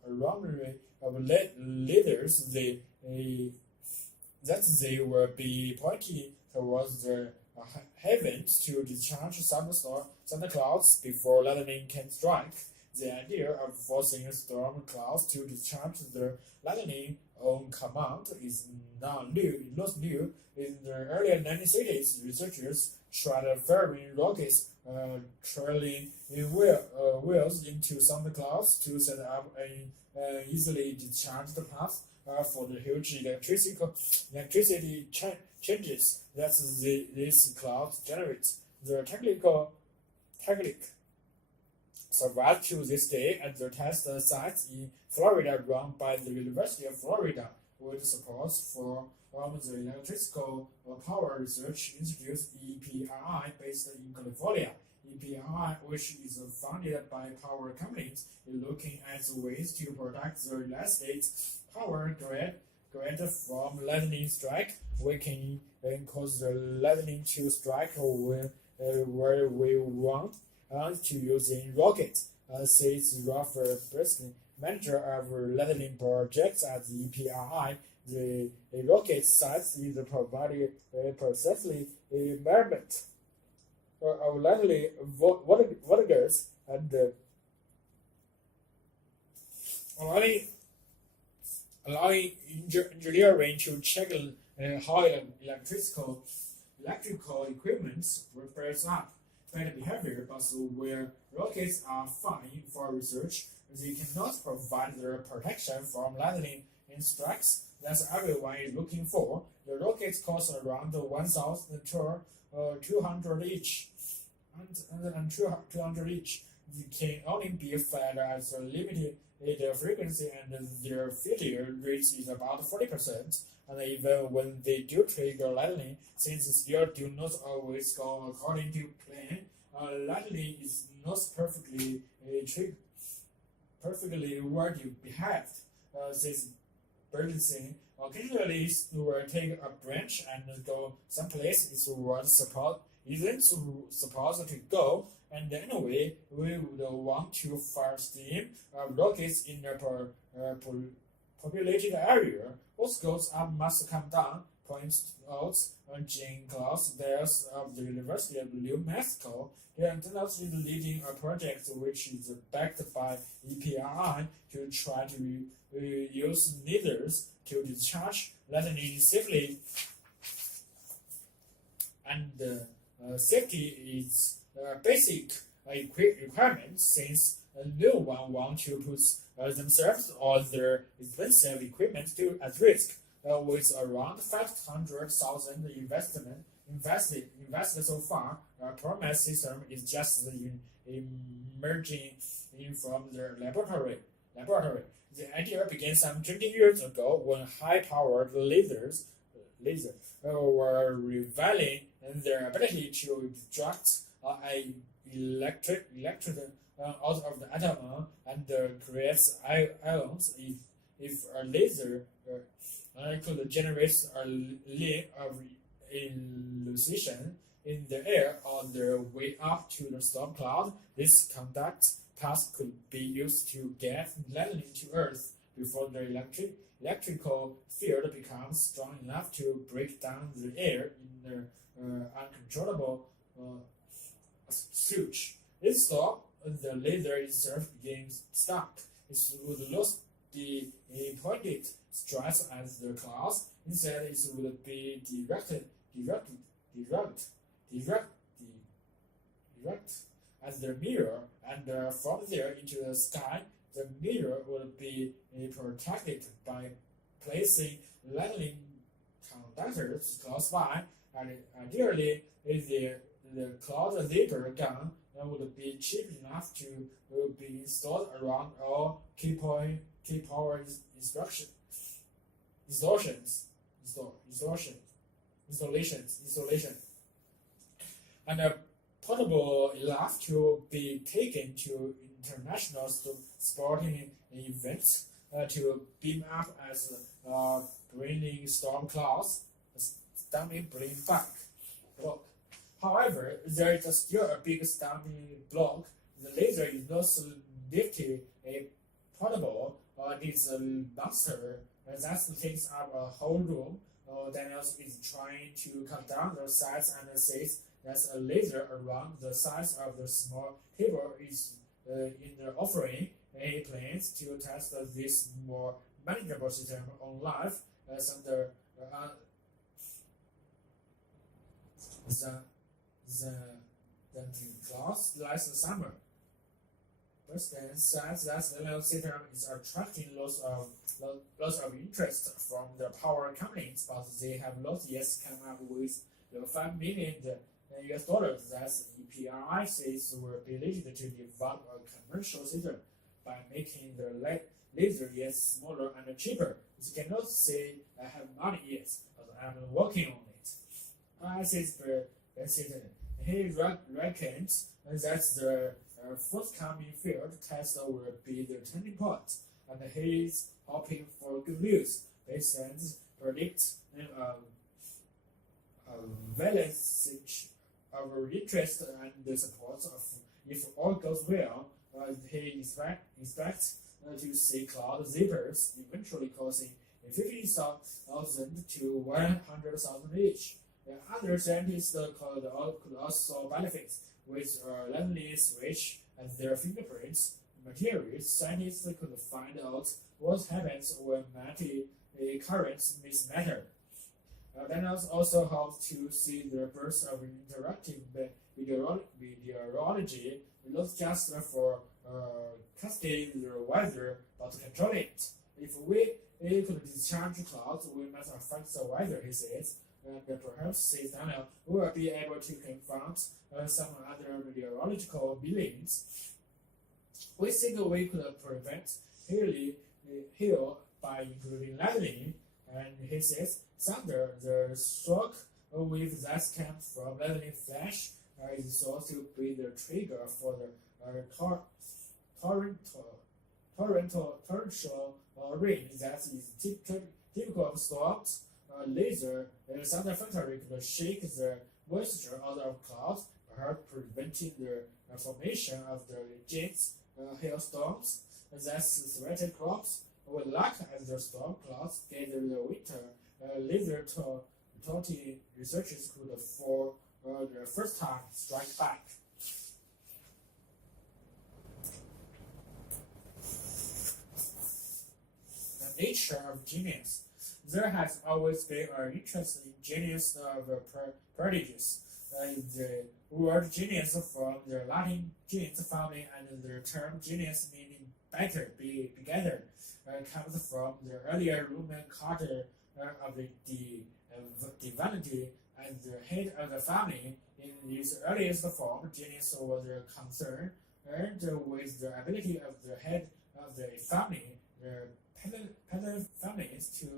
array of leaders that they will be pointing towards the heavens to discharge thunderclouds before lightning can strike. The idea of forcing storm clouds to discharge the lightning on command is not new. In the early 1960s, researchers tried firing rockets trailing wheels into thunderclouds to set up an easily discharged path for the huge electricity changes that these clouds generate. The technique survived to this day at the test sites in Florida run by the University of Florida, with support from the Electrical Power Research Institute (EPRI) based in California. EPRI, which is funded by power companies, is looking at ways to protect the United States power grid from lightning strike. We can cause the lightning to strike where we want to using rockets, says Ralph Briskin, manager of lightning projects at the EPRI. The rocket site is provided precisely environment of lightly volunteers and allowing, allowing engineering to check how electrical equipment prepares up bad behavior, but where rockets are fine for research, they cannot provide the protection from lightning strikes that everyone is looking for. The rockets cost around 1,200 each, and 200 each. They can only be fed at a limited frequency, and their failure rate is about 40%. And even when they do trigger lightning, since still do not always go according to plan, lightning is not perfectly well behaved. This bursting occasionally will take a branch and go someplace isn't supposed to go. And anyway, we would want to fire steam rockets in a populated area. Both goals must come down, points out Jean Claus Bells of the University of New Mexico. He is leading a project which is backed by EPRI to try to use needles to discharge lightning safely. And safety is a basic requirement since no one wants to put themselves or their expensive equipment at risk. With around 500,000 invested so far, Promise system is just emerging from the laboratory. The idea began some 20 years ago when high-powered lasers were revealing their ability to extract an electron out of the atom and creates ions. If a laser could generate a line of illusion in the air on their way up to the storm cloud, this conduct path could be used to get lightning to Earth before the electrical field becomes strong enough to break down the air in the uncontrollable switch. Instead, the laser itself begins stuck. It would lose the pointed stress as the class. Instead, it would be directed as the mirror, and from there into the sky. The mirror would be protected by placing lightning conductors close by, and ideally, the cloud vapor gun would be cheap enough to be installed around all key power installation, and portable enough to be taken to international sporting events to beam up as raining storm clouds, stumbling block. However, there is still a big stumbling block. The laser is not so nifty a portable. It's a monster that takes up a whole room. Daniels is trying to cut down the size and says that a laser around the size of the small table is in the offering. He plans to test this more manageable system on live than class last summer. President says that the new system is attracting lots of interest from the power companies, but they have not yet come up with the $5 million US that EPRI says will be needed to develop a commercial system by making the laser yet smaller and cheaper. They cannot say I have money yet, but I'm working on it. I says President. He reckons that the forthcoming field test will be the turning point, and he is hoping for good news. He says predicts a balance of interest and the support of, if all goes well, he expects to see cloud zippers eventually causing 50,000 to 100,000 each. Other scientists could also benefit with learning switch as their fingerprints materials. Scientists could find out what happens when magnetic currents mix matter. Daniels also helps to see the birth of interactive meteorology, not just for cascading the weather, but to control it. If we could discharge clouds, we must affect the weather, he says, and perhaps, says Daniel, we will be able to confront some other meteorological beliefs. We think we could prevent hail by including lightning, and he says, thunder, the shock wave that comes from lightning flash, is thought to be the trigger for the torrential rain that is typical of storms. Laser thunder factory could shake the moisture out of clouds, perhaps preventing the formation of the giant hailstorms that threaten crops. With luck, as the storm clouds gather the winter, laser taught researchers could for the first time strike back. The nature of genius. There has always been an interest in genius of prodigies. The word genius from the Latin gens family and the term genius meaning better, be together, comes from the earlier Roman culture of the divinity as the head of the family. In its earliest form, genius was concerned with the ability of the head of the family, the peasant families, to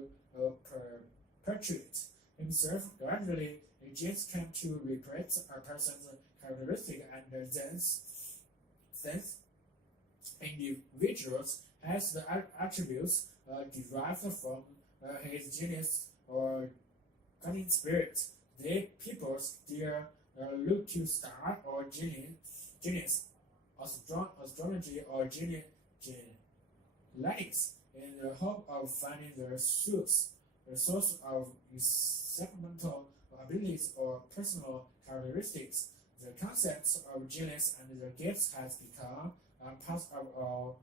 perpetuate himself. Gradually, a genius came to represent a person's characteristic, and since individuals has the attributes derived from his genius or guiding spirit, the people still look to star or genius, astrology or genetics in the hope of finding the source of exceptional abilities or personal characteristics. The concepts of genius and the gifts has become part of our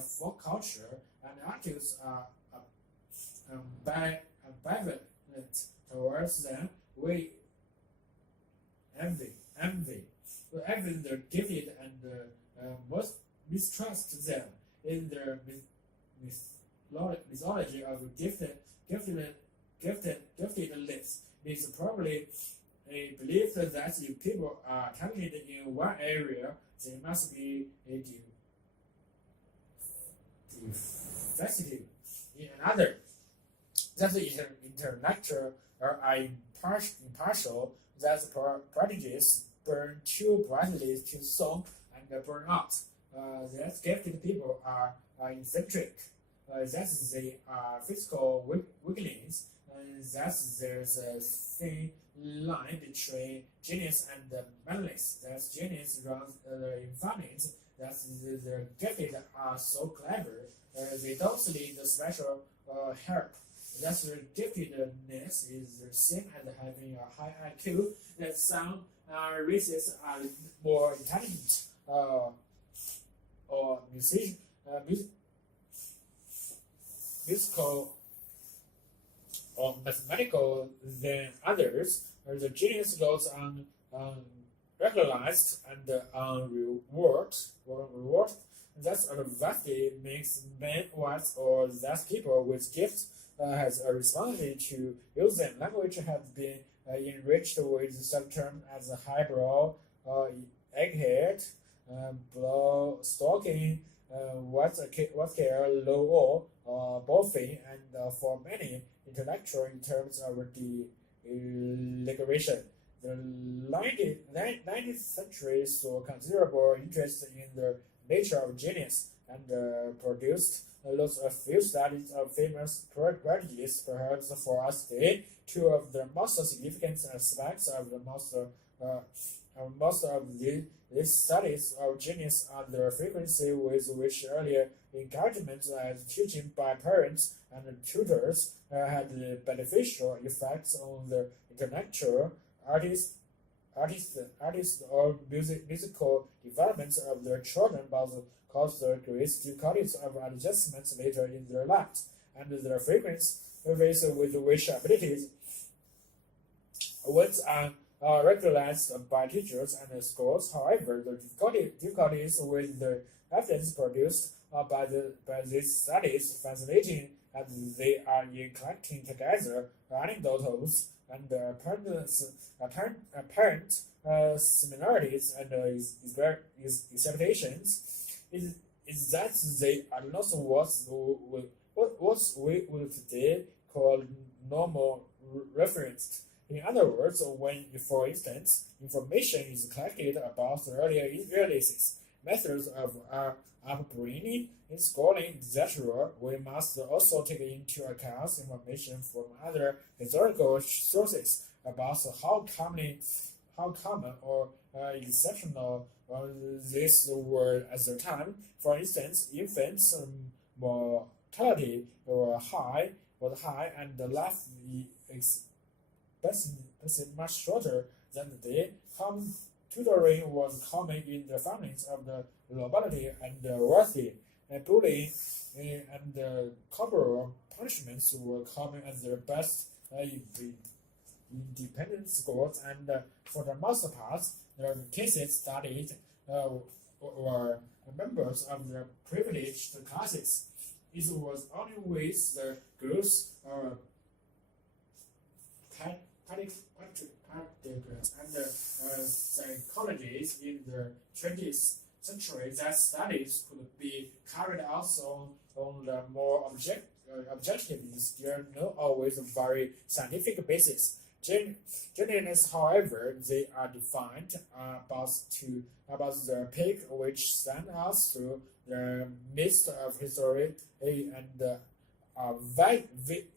folk culture, and artists are ambivalent towards them. We envy the gifted and most mistrust them. In the mythology of gifted lists, it's probably a belief that if people are talented in one area, they must be deficient in another. That the intellectual are impartial, that prodigies burn too brightly to song and burn out. That gifted people are eccentric. That they are physical weaklings. That there's a thin line between genius and madness. That genius runs in families. That the gifted are so clever. They don't need special help. That the giftedness is the same as having a high IQ. That some races are more intelligent or musical or mathematical than others. The genius goes unrecognized and unrewarded. That's adversity makes men wise, or that people with gifts has a responsibility to use them. Language has been enriched with some terms as highbrow, egghead, blow stalking, what's care, low boffin, and for many intellectual in terms of the liberation. The 19th century saw considerable interest in the nature of genius and produced lots of few studies of famous prodigies. Perhaps for us today, two of the most significant aspects of most of these studies of genius are the frequency with which earlier encouragement as teaching by parents and tutors had beneficial effects on the intellectual, artists or musical developments of their children, but cause the greatest difficulties of adjustments later in their lives, and their frequency with which abilities once are recognized by teachers and schools. However, the difficulties with the evidence produced by these studies fascinating, as they are in collecting together anecdotes and apparent similarities and expectations, is that they are not what we would today call normal referenced. In other words, when, for instance, information is collected about earlier releases, methods of upbringing, schooling, etc., we must also take into account information from other historical sources about how common or exceptional these were at the time. For instance, infants' mortality was high, and the life expectancy much shorter than today. Home tutoring was common in the families of the nobility and the wealthy. Bullying and corporal punishments were common at their best independent schools, and for the most part, the cases studied were members of the privileged classes. It was only with the groups and psychologists in the 20th century that studies could be carried out on the more objective, still not always very scientific basis. Generally, however, they are defined about the peak which stand out through the midst of history and are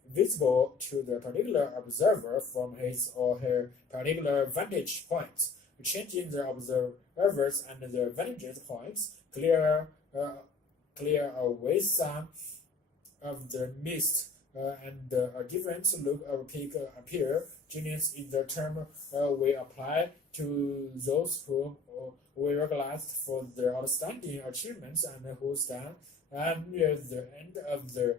visible to the particular observer from his or her particular vantage point. Changing the observers and their vantage points clear away some of the mist and a different look of peak appear. Genius is the term we apply to those whom we recognize for their outstanding achievements and who stand near the end of the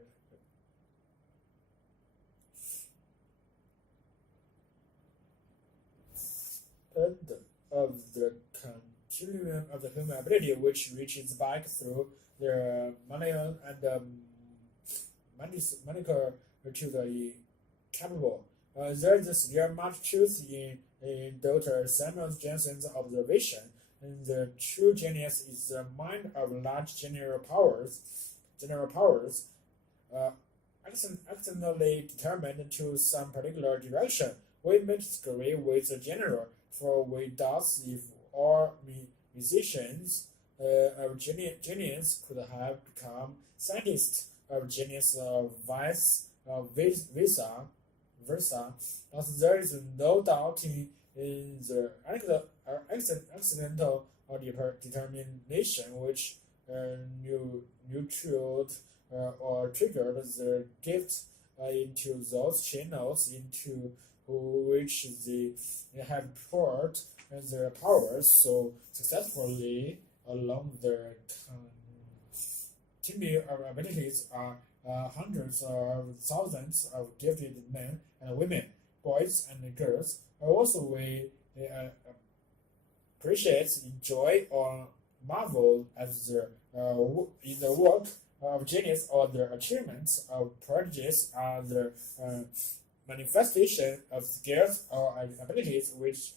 continuum of the human ability, which reaches back through the manual and moniker to the capable. There is much truth in Dr. Samuel Johnson's observation, and the true genius is the mind of large general powers, accidentally determined to some particular direction. We may disagree with the general, for we doubt if all musicians of genius could have become scientists of genius, vice versa. But there is no doubt in the accidental determination which nurtured or triggered the gift into those channels into which they have poured their powers so successfully along their continuum of abilities are hundreds of thousands of gifted men and women, boys and girls. Also, we appreciate, enjoy, or marvel at in the work of genius or the achievements of prodigies are the manifestation of skills or abilities which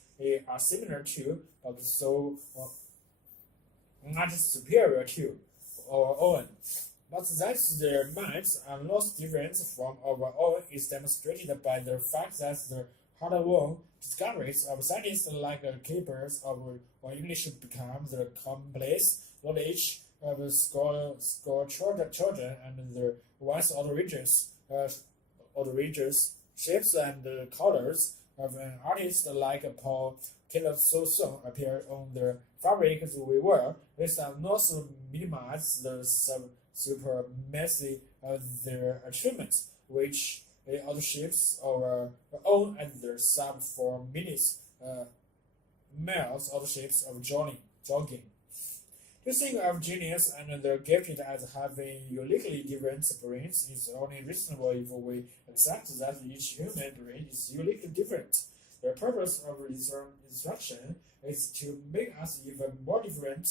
are similar to, but so much superior to our own. But that their minds are not different from our own is demonstrated by the fact that the hard-won discoveries of scientists like Kepler's or English become the commonplace knowledge of school children and the once outrageous shapes and colors of an artist like Paul Taylor so soon appear on the fabrics we wear. This does not minimize the supremacy of their achievements, which other ships or own and their sub for minutes miles of ships of jogging. To think of genius and their gifted as having uniquely different brains is only reasonable if we accept that each human brain is uniquely different. The purpose of instruction is to make us even more different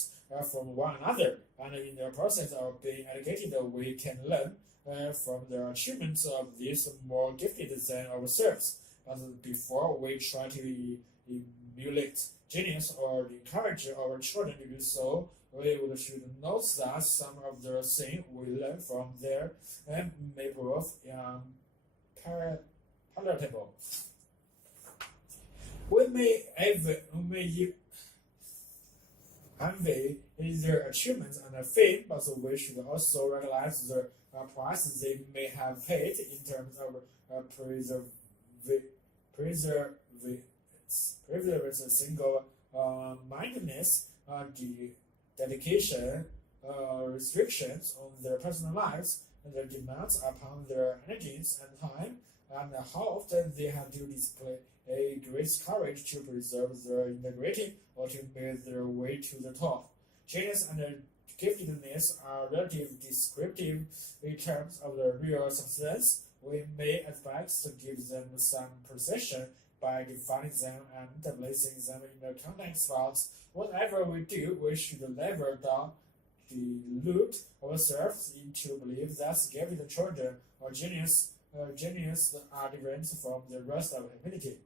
from one another, and in the process of being educated, we can learn from the achievements of these more gifted than ourselves. But before we try to emulate genius or encourage our children to do so, we should note that some of the things we learn from there may prove palatable. We may envy their achievements and fame, but we should also recognize the price they may have paid in terms of preserving single mindedness, dedication, restrictions on their personal lives, and their demands upon their energies and time, and how often they have to display a great courage to preserve their integrity or to make their way to the top. Genius and giftedness are relative descriptive in terms of the real substance. We may expect to give them some precision by defining them and placing them in the context, but whatever we do, we should never delude ourselves into belief that gifted children or genius are different from the rest of humanity,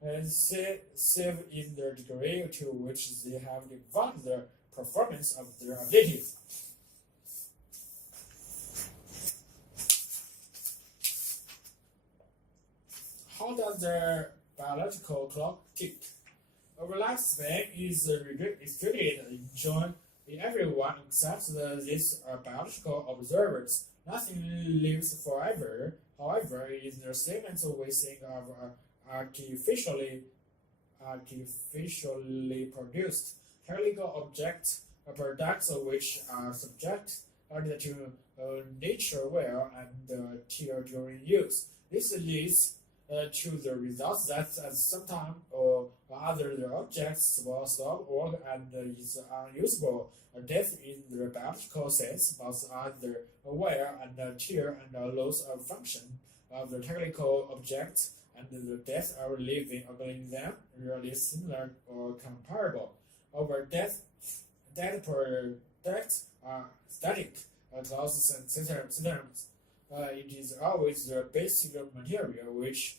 and save in the degree to which they have developed the performance of their abilities. How does the biological clock tick? Our lifespan is restricted in everyone except these biological observers. Nothing lives forever. However, in the statements we think of artificially produced chemical products which are subject to nature wear and tear during use. This leads to the result that at some time or other the objects will stop work and is unusable. Death in the biological sense, both either wear and tear and loss of function of the technical object and the death of living organism really similar or comparable. Our death products are static clauses and systems. It is always the basic material which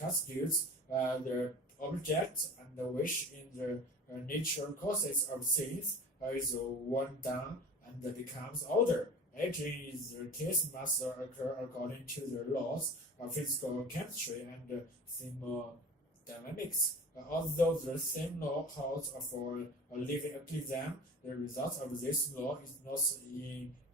constitutes the object and which in the nature causes of things is worn down and becomes older. Aging is the case must occur according to the laws of physical chemistry and thermodynamics. Although the same law holds for a living organism, the result of this law is not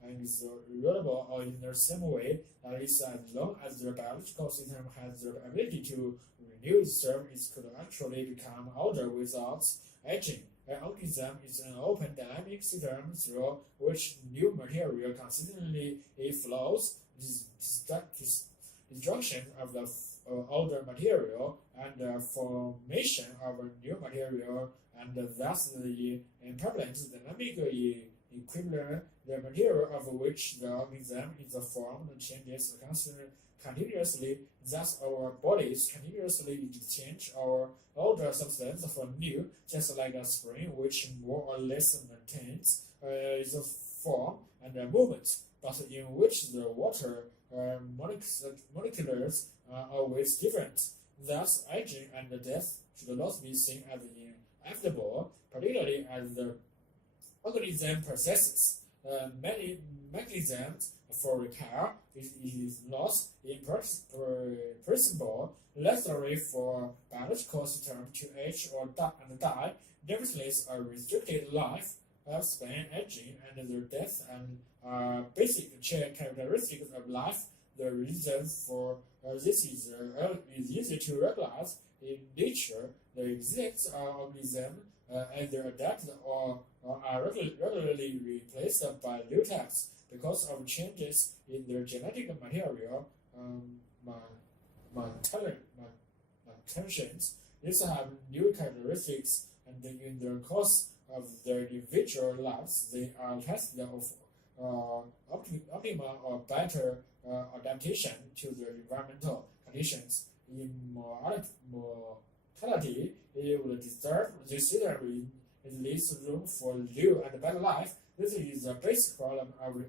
inexorable or in the same way. That is, as long as the biological system has the ability to renew itself, it could actually become older without aging. An organism is an open dynamic system through which new material consistently flows. Destruction of the older material and the formation of new material, and thus the impermanent dynamic equilibrium, the material of which the organism is formed changes continuously. Thus, our bodies continuously exchange our older substance for new, just like a spring which more or less maintains its form and movement, but in which the water molecules are always different. Thus, aging and death should not be seen as inevitable, particularly as the organism processes many mechanisms for repair. It is not impossible necessary for biological system to age or die. Nevertheless, a restricted life span, aging, and their death and basic characteristics of life. The reason for this is easy to recognize. In nature, there exists organisms either adapt or are regularly replaced by new types because of changes in their genetic material. mutations. These have new characteristics, and in the course of their individual lives, they are tested of optimal or better adaptation to their environmental conditions. In mortality, it would deserve considering it leaves room for new and better life. This is the basic problem of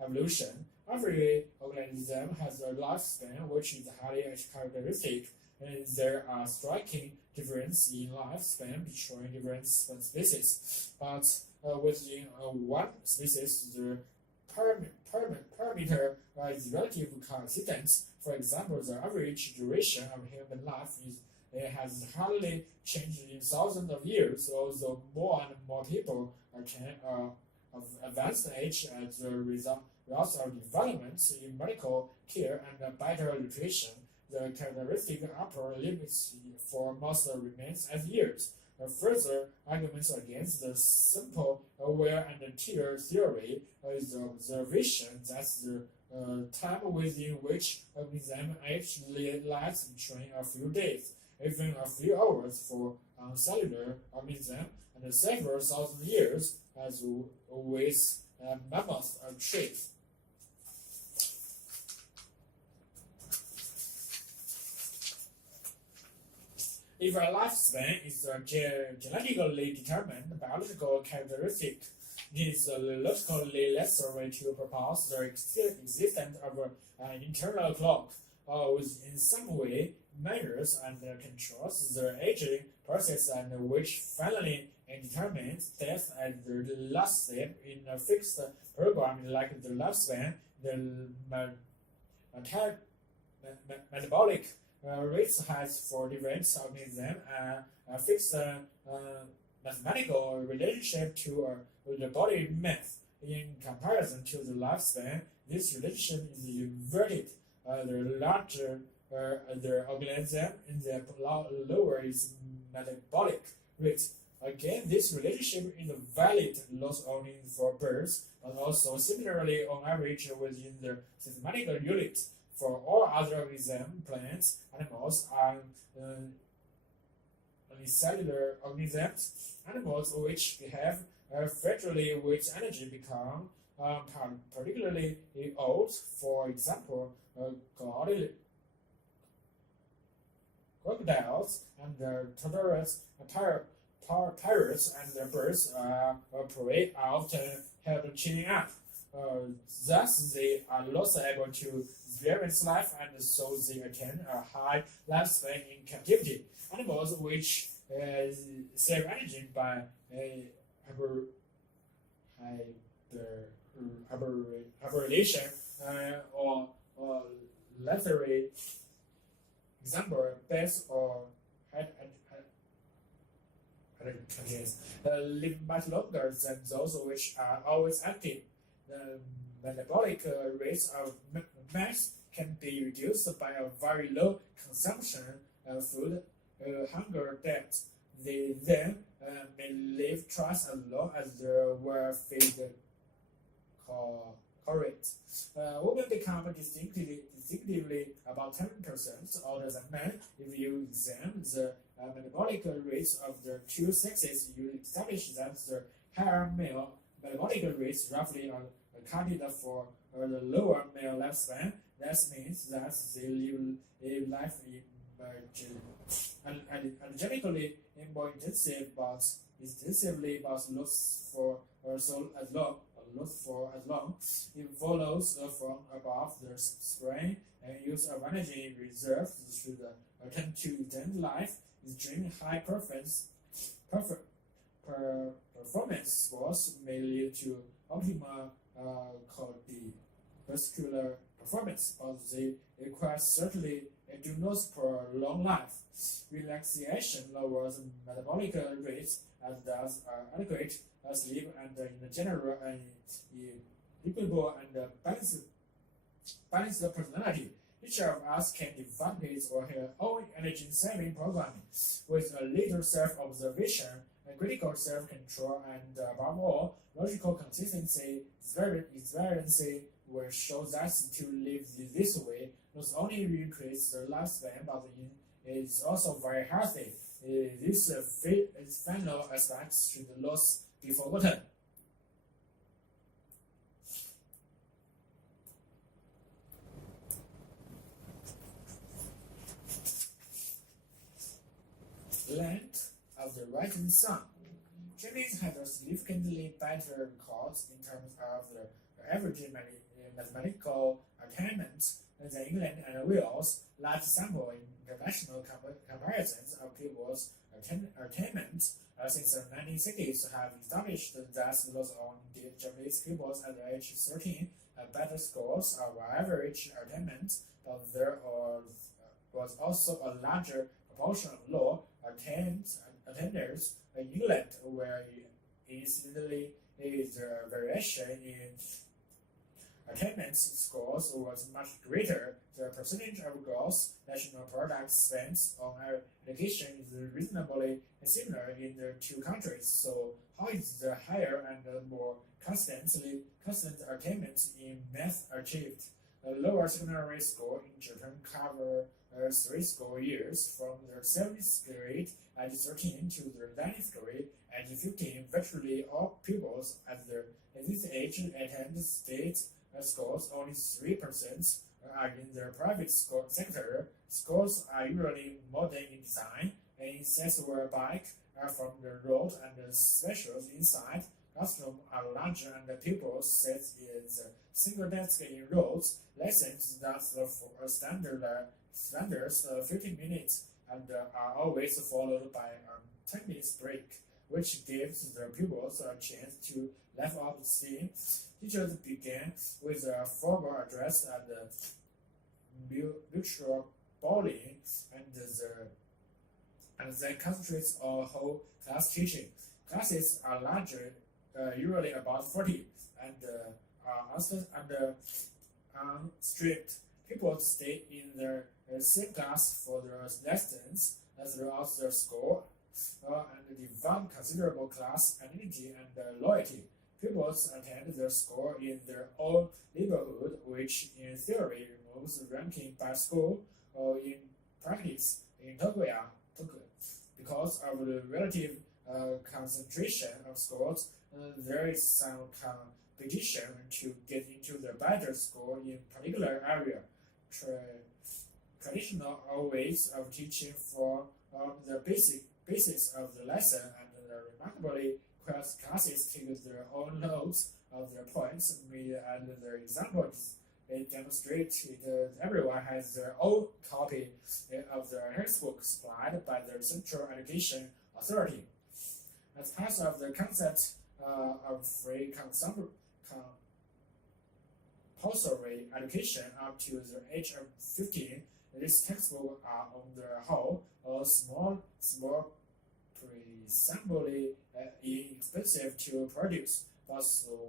evolution. Every organism has a lifespan which is highly characteristic, and there are striking differences in lifespan between different species. But within one species, the parameter is relatively consistent. For example, the average duration of human life has hardly changed in thousands of years, although more and more people attain of advanced age as a result of developments in medical care and better nutrition. The characteristic upper limits for most remains as years. Further arguments against the simple wear and tear theory is the observation that the time within which organism actually lasts between a few days, even a few hours for cellular organism, and several thousand years as with mammoth trees. If a lifespan is a genetically determined biological characteristic, it is a logically lesser way to propose the existence of an internal clock, which in some way measures and controls the aging process and which finally determines death as the last step in a fixed program like the lifespan. The metabolic rates has for different organisms a fixed mathematical relationship to the body mass. In comparison to the lifespan, this relationship is inverted. The larger the organism, the lower its metabolic rate. Again, this relationship is valid not only for birds, but also similarly on average within the systematic unit. For all other organisms, plants, animals, and unicellular organisms, animals which behave fragilely with energy become particularly old. For example, crocodiles and tortoises, parrots, and birds prey are often held chilling up. Thus, they are not able to experience life, and so they attain a high lifespan in captivity. Animals which save energy by hibernation or lethargy, example, bats or live much longer than those which are always active. The metabolic rates of mass can be reduced by a very low consumption of food, hunger, death. They then may live twice as long as they were fed correct. Women become distinctively about 10% older than men. If you examine the metabolic rates of the two sexes, you establish that the higher male metabolic rates roughly are accounted for the lower male lifespan. That means that they live life energetically more intensively, but not for as long. It follows from above the spring and use of energy reserves should attempt to extend life. Extreme high performance sports may lead to optimal cardiovascular performance, but they require certainly do not prolong life. Relaxation lowers metabolic rates, as does adequate sleep, and in general equable and balanced personality. Each of us can develop his or her own energy-saving programming with a little self-observation critical self-control, and above all, logical consistency. Experience will show that to live this way not only increases the lifespan, but is also very healthy. This final aspect should not be forgotten. Length of the rising sun. Chinese had a significantly better record in terms of the average mathematical attainment than England and Wales. Large sample in international comparisons of people's attainment since the 1960s have established that not only Japanese pupils at the age 13 had better scores of average attainment, but there was also a larger proportion of low attenders in England, where incidentally the variation in attainment scores was much greater. The percentage of gross national product spent on education is reasonably similar in the two countries. So how is the higher and more constant attainment in math achieved? The lower secondary school in Japan cover 3 school years from the 7th grade at 13 to the 9th grade at 15. Virtually all pupils at this age attend state schools. Only 3% are in the private school sector. Schools are usually modern in design and accessible bike from the road, and the specials inside classroom are larger, and the pupils sit in the single desk in rows. Lessons that for standards 15 minutes and are always followed by a 10 minutes break, which gives the pupils a chance to let out steam. Teachers begin with a formal address and mutual bowling, and then concentrates on whole class teaching. Classes are larger, usually about 40, and are strict. People stay in the same class for the lessons throughout the school and develop considerable class identity and loyalty. Pupils attend the school in their own neighborhood, which in theory removes ranking by school, or in practice in Tokyo, because of the relative concentration of schools, there is some competition to get into the better school in particular area. Traditional ways of teaching for the basics of the lesson, and the remarkably classes take their own notes of their points, and the examples demonstrate that everyone has their own copy of the textbook supplied by the Central Education Authority. As part of the concept of free compulsory education up to the age of 15, these textbooks are on the whole presumably inexpensive to produce, but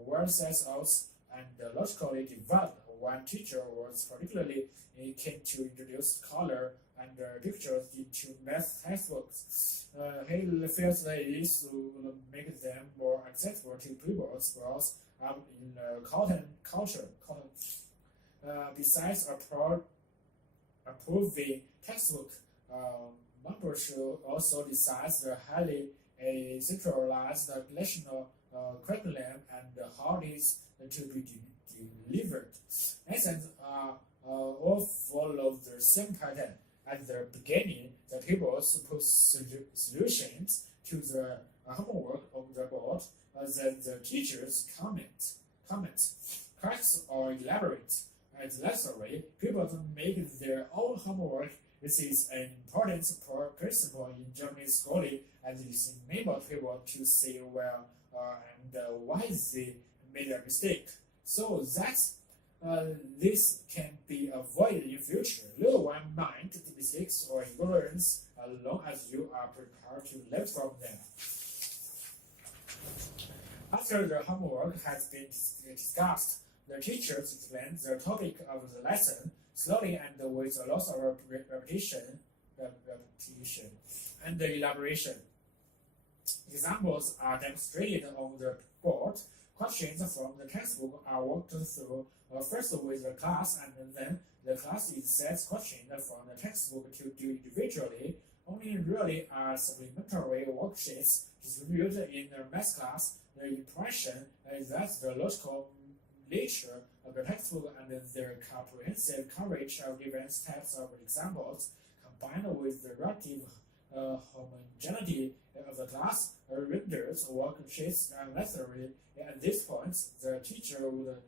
well set out and logically developed. One teacher was particularly keen to introduce color and pictures into math textbooks. He feels that this will make them more accessible to pupils brought up in cotton culture. Besides approving textbook, members should also decide the highly centralized national curriculum and how it is to be delivered. Lessons all follow the same pattern. At the beginning, the pupils put solutions to the homework on the board. Then the teachers comment, correct or elaborate. As necessary, pupils make their own homework. This is an important principle in Japanese schooling, and it enables people to see well and why they made a mistake, so that this can be avoided in future. No one mind the mistakes or ignorance as long as you are prepared to learn from them. After the homework has been discussed, the teachers explain the topic of the lesson slowly and with a lot of repetition and elaboration. Examples are demonstrated on the board. Questions from the textbook are worked through first with the class, and then the class is sets questions from the textbook to do individually. Only really are supplementary worksheets distributed in the math class. The impression is that the logical nature of the textbook and their comprehensive coverage of different types of examples, combined with the relative homogeneity of the class, renders worksheets unnecessary. At this point, the teacher would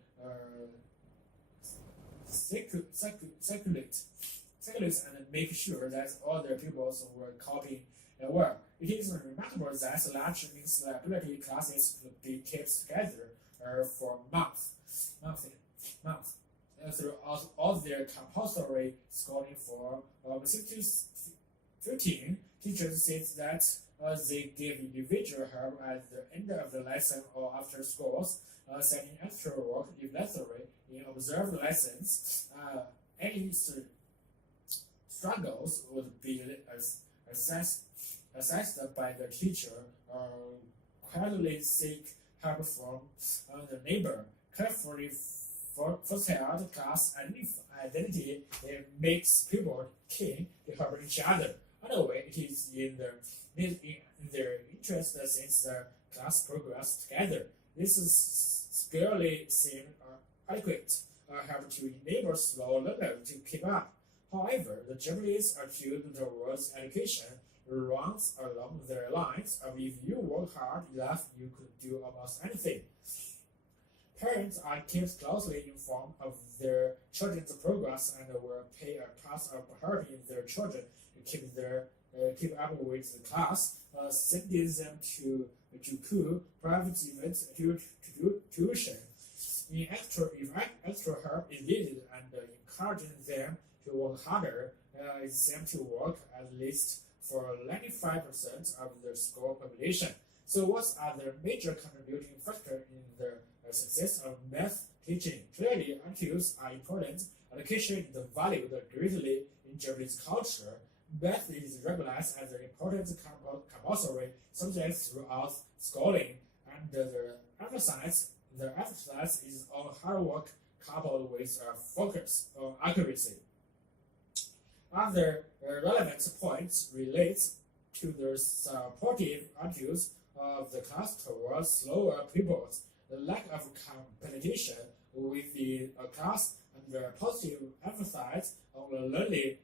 circulate and make sure that all the pupils were copying well. It is remarkable that large mixed ability classes could be kept together for months throughout all their compulsory schooling for 6 to 15. Teachers said that they give individual help at the end of the lesson or after schools, setting extra work if necessary. In observed lessons, any struggles would be assessed by the teacher, quietly seek help from the neighbor, carefully fostered class identity. It makes people keen to help each other. Anyway, it is in their interest since the class progress together. This is scarcely seem adequate help to enable slow learners to keep up. However, the Japanese attitude towards education runs along the lines of if you work hard enough, you could do almost anything. Parents are kept closely informed of their children's progress and will pay a part of helping their children to keep up with the class, sending them to Juku, private events, tuition. If extra help is needed, and encouraging them to work harder, is them to work at least for 95% of the school population. So what are the major contributing factors in the success of math teaching? Clearly, attitudes are important. Education is valued greatly in Japanese culture. Math is recognized as an important compulsory subject throughout schooling, and the emphasis is on hard work coupled with a focus on accuracy. Other relevant points relate to the supportive attitudes of the class towards slower pupils, the lack of competition within a class, and the positive emphasis on the learning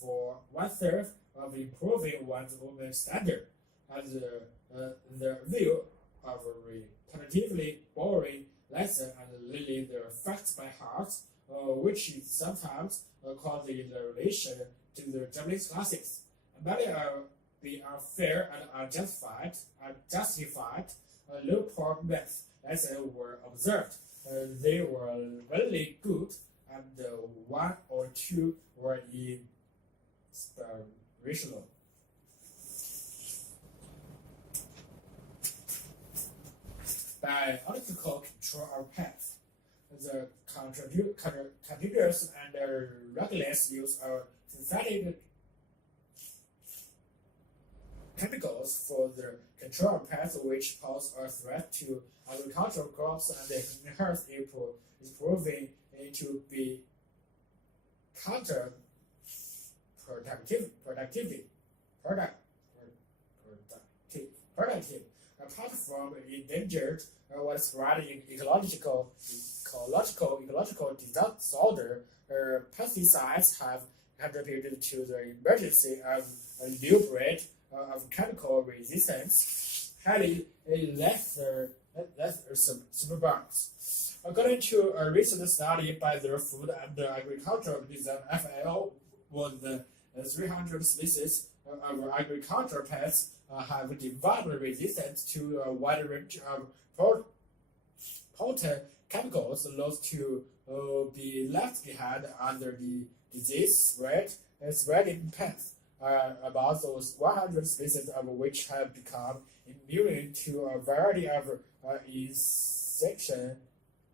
for one-third of improving one's movement standard, and the view of a repetitively boring lesson and learning the facts by heart, which is sometimes called in relation to the Japanese classics. Many be unfair and unjustified. Low-power math lessons were observed. They were really good, and one or two were inspirational. By analytical control of path, the continuous and reckless use of synthetic chemicals for the control of pests which pose a threat to agricultural crops and health is proving to be counterproductive. Apart from endangered widespread ecological disorder, pesticides have contributed to the emergency of a new breed of chemical resistance, highly lesser superbugs. According to a recent study by the Food and Agriculture Organization (FAO), more than 300 species of agricultural pests have developed resistance to a wide range of potent chemicals. Those to be left behind under the disease spreading path. About those 100 species of which have become immune to a variety of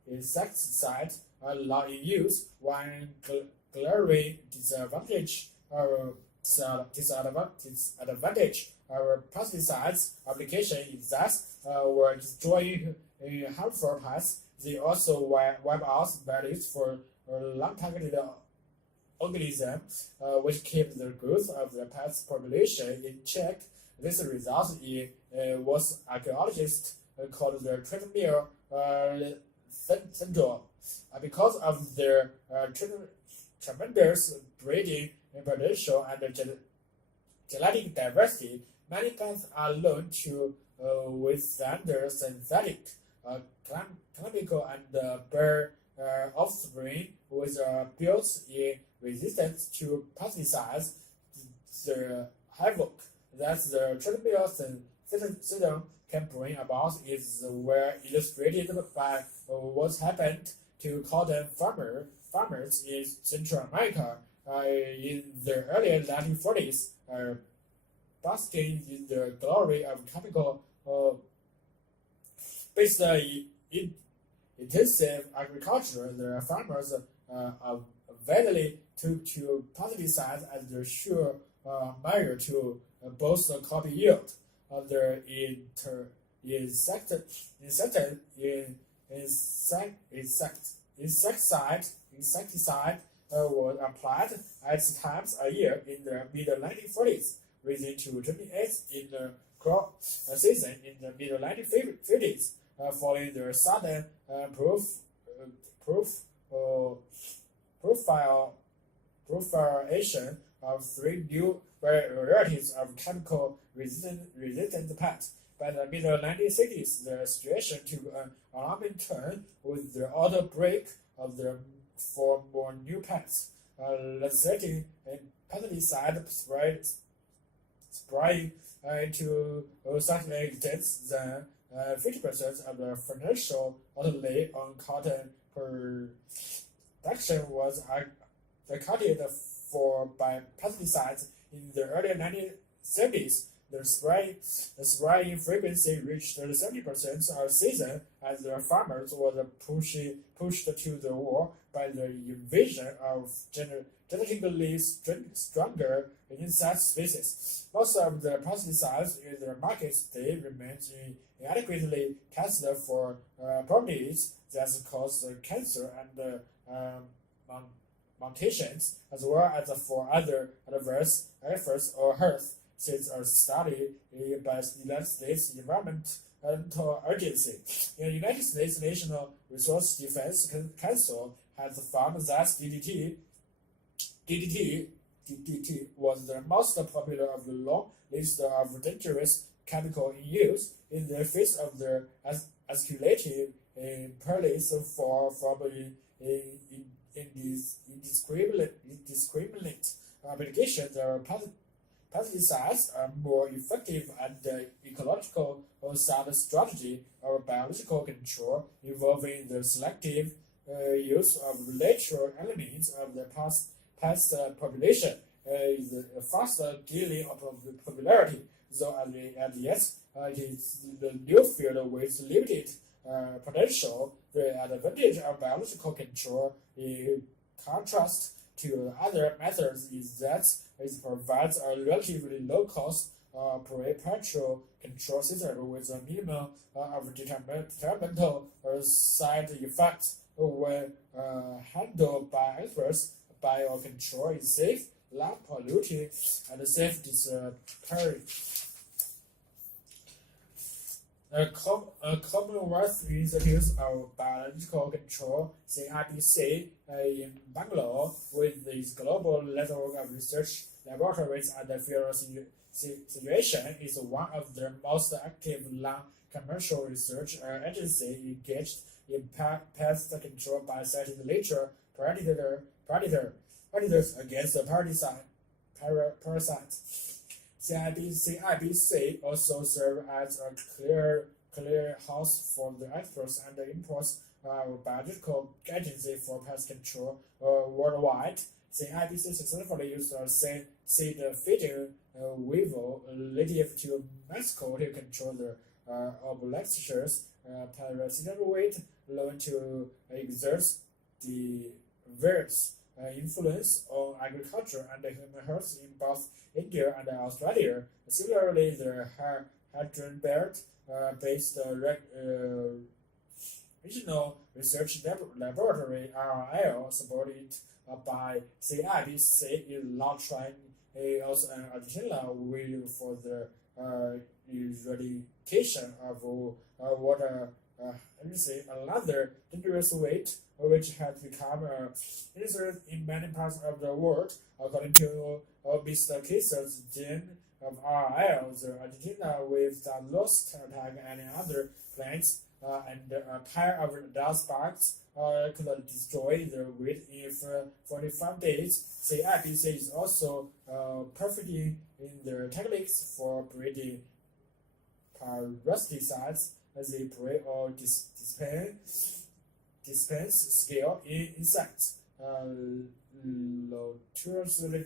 insecticides are now in use. One glaring disadvantage disadvantage of pesticides application is that when destroying harmful pests, they also wipe out values for non-targeted organisms, which keep the growth of the pest population in check. This results in what archaeologists call the treadmill syndrome. Because of their tremendous breeding potential and genetic diversity, many plants are known to withstand synthetic, chemical, and bird offspring with built-in resistance to pesticides. The havoc that the treadmill syndrome can bring about is well illustrated by what happened to cotton farmers in Central America in the early 1940s, basking in the glory of chemical based in intensive agriculture. The farmers readily took to pesticides as the sure measure to boost the crop yield. The insecticide was applied at times a year in the mid-1940s, rising to 28 in the crop season in the mid-1950s, following the sudden proliferation of 3 new varieties of chemical-resistant pests. By the mid-1960s, the situation took an alarming turn with the outbreak of the 4 more new pests. Lethargic pesticide spraying to such an extent that 50% of the financial outlay on cotton production was accounted for by pesticides. In the early 1970s, the spraying frequency reached 70% a season as the farmers were pushed to the wall by the invasion of genetically stronger insect species. Most of the pesticides in the market today remain inadequately tested for properties that cause cancer and mutations, as well as for other adverse effects or health. Since a study by the United States Environmental Agency, the United States National Resource Defense Council has found that DDT was the most popular of the long list of dangerous chemicals in use. In the face of the escalating perils from indiscriminate application, the pesticides are more effective and ecological sound strategy of biological control involving the selective use of natural elements of the pest population is fast gaining popularity, though at yet it is the new field with limited potential. The advantage of biological control, in contrast to other methods, is that it provides a relatively low-cost perpetual control system with a minimum of detrimental side effects. When handled by experts, biocontrol is safe, non-polluting, and self-disappearing. A Commonwealth Institute of Biological Control (CIBC) in Bangalore, with its global network of research laboratories and field situation, is one of the most active non-commercial research agencies engaged in pest control by citing nature predators against parasites. CIBC also serves as a clear house for the exports and imports biological agency for pest control worldwide. CIBC successfully used a seed feeding weevil native to Mexico to control the obnoxious parasitoid known to exert the virus influence on agriculture and human health in both India and Australia. Similarly, the Hadron Belt based Regional Research Laboratory (RRL), supported by CIBC, is now trying also in Argentina for the eradication of water. Another dangerous weight, which has become a hazard in many parts of the world, according to Mr. Cases Gene of RL, the Argentina with the lost attack and other plants and a pair of dust bugs could destroy the wheat in 45 days. CIBC is also perfecting in their techniques for breeding parasiticides as they prey or dispense scale in insects. Notoriously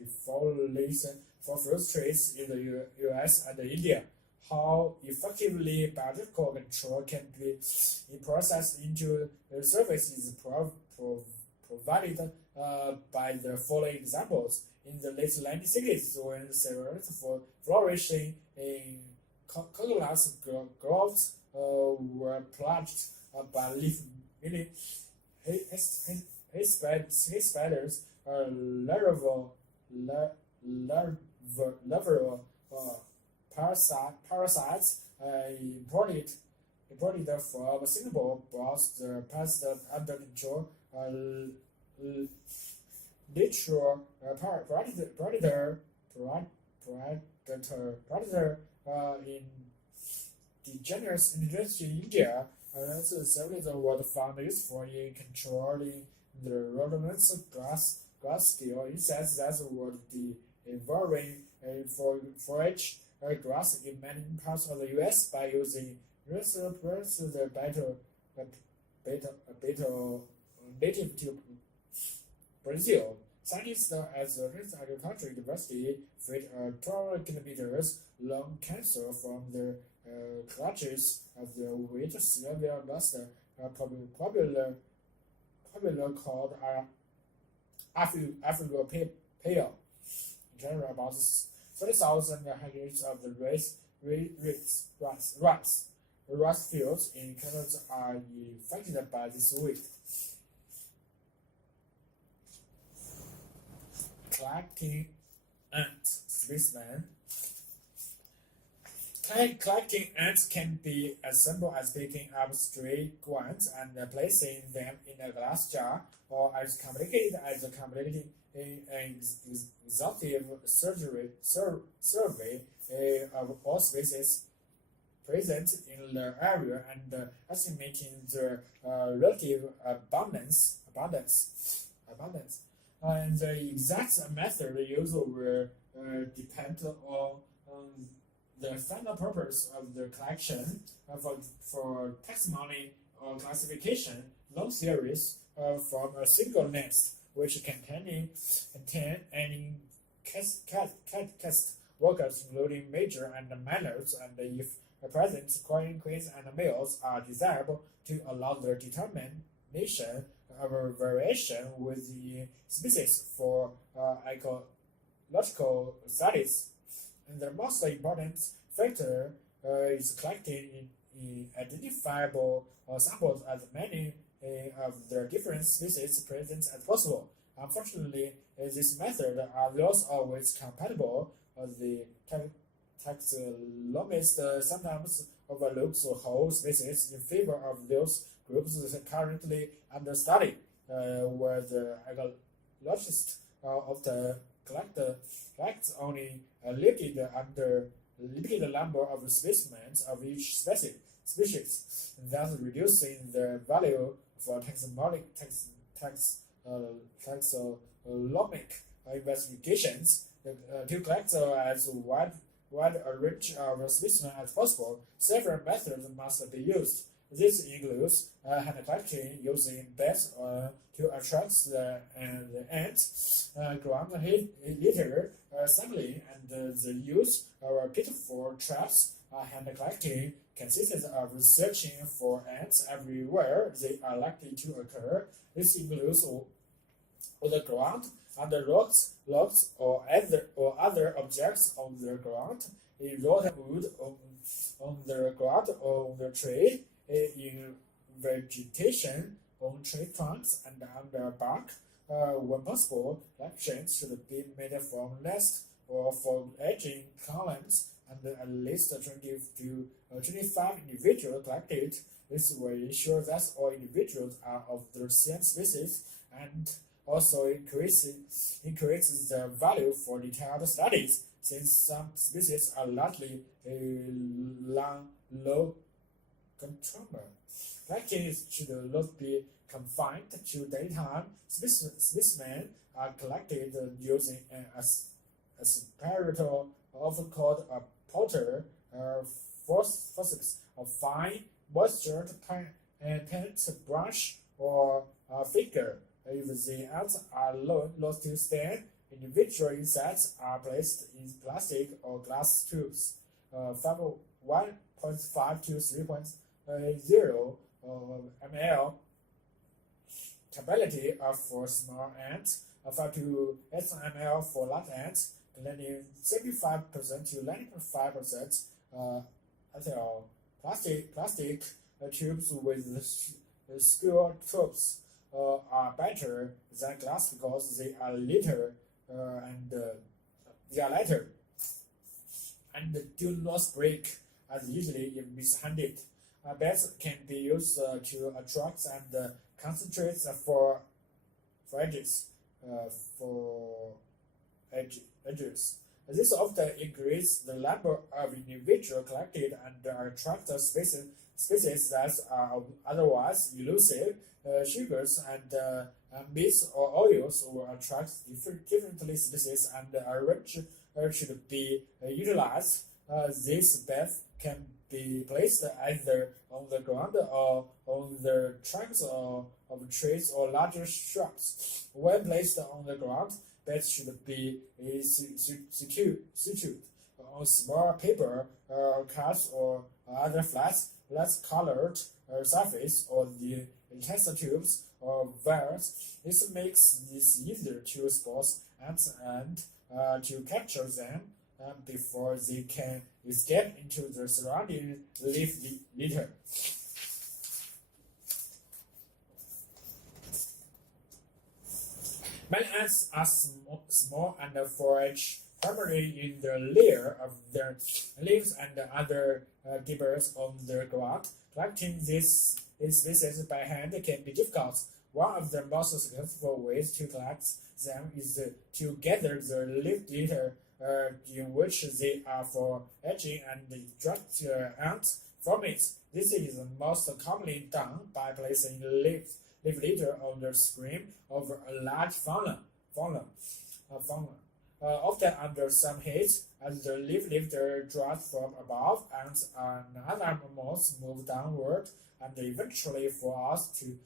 defoliation for fruit trees in the US and India. How effectively biological control can be processed into the surface is provided by the following examples. In the late 1960s, when cereals for flourishing in coconut groves were plucked by leaf milling, hay spiders, larval parasites imported from Singapore brought the pest under control. Natural predator in indigenous India. Several were found useful in controlling the rodents, grass scale insects that would be devouring forage grass in many parts of the U.S. by using the better native to Brazil. Scientists at the Agricultural University freed a 12 kilometers long cancer from the clutches of the wheat Sylvia luster, popular called African pale. In general, about 30,000 hectares of the rice fields in Canada are affected by this weed. Collecting ants, spaceman. Collecting ants can be as simple as picking up stray grains and placing them in a glass jar, or as complicated as completing an exhaustive survey of all species present in the area and estimating the relative abundance. And the exact method used will depend on the final purpose of the collection. For taxonomy or classification, long series from a single nest, which contain any caste workers, including major and minors, and if present queens and males are desirable to allow the determination of a variation with the species for ecological studies. And the most important factor is collecting identifiable samples as many of the different species present as possible. Unfortunately, this method are not always compatible. The taxonomist sometimes overlooks whole species in favor of those groups currently under study, where the ecologist often collects only a limited number of specimens of each species, thus reducing the value for taxonomic investigations. To collect as wide a range of specimens as possible, several methods must be used. This includes hand collecting using bats to attract the ants, ground litter sampling, and the use of pitfall traps. Hand collecting consists of searching for ants everywhere they are likely to occur. This includes on the ground, and the rocks, logs, or other objects on the ground, in rotten wood on the ground or on the tree, in vegetation, on tree trunks and under bark. When possible, sections should be made from nest or from edging columns, and at least 20 to 25 individuals collected. This will ensure that all individuals are of the same species and also increases the value for detailed studies, since some species are largely low controller. Collections should not be confined to daytime. Specimens are collected using an aspirator, often called a potter, forceps, a fine, moistured paint brush, or a figure. If the ants are lost to stand, individual insects are placed in plastic or glass tubes. 1.5 to 3.0 ml capability for small ants, 5 to 8 ml for large ants, containing 75% to 95% plastic tubes with skewer tubes are better than glass because they are lighter and do not break as easily if mishandled. Beds can be used to attract and concentrate for edges. This often increases the number of individuals collected and attract species that are otherwise elusive. Sugars and meats or oils will attract different species, and should be utilized. These beds can be placed either on the ground or on the trunks of trees or larger shrubs. When placed on the ground, beds should be situated on small paper cuts or other flat colored surface or the test tubes or vials. This makes this easier to spot ants and to capture them before they can escape into the surrounding leaf litter. Many ants are small and forage primarily in the layer of their leaves and other debris on the ground. Collecting these species by hand can be difficult. One of the most successful ways to collect them is to gather the leaf litter in which they are for edging and extract ants from it. This is most commonly done by placing leaf litter on the screen of a large funnel. Often under some heat, as the leaf litter drops from above, ants and other animals move downward and eventually falls the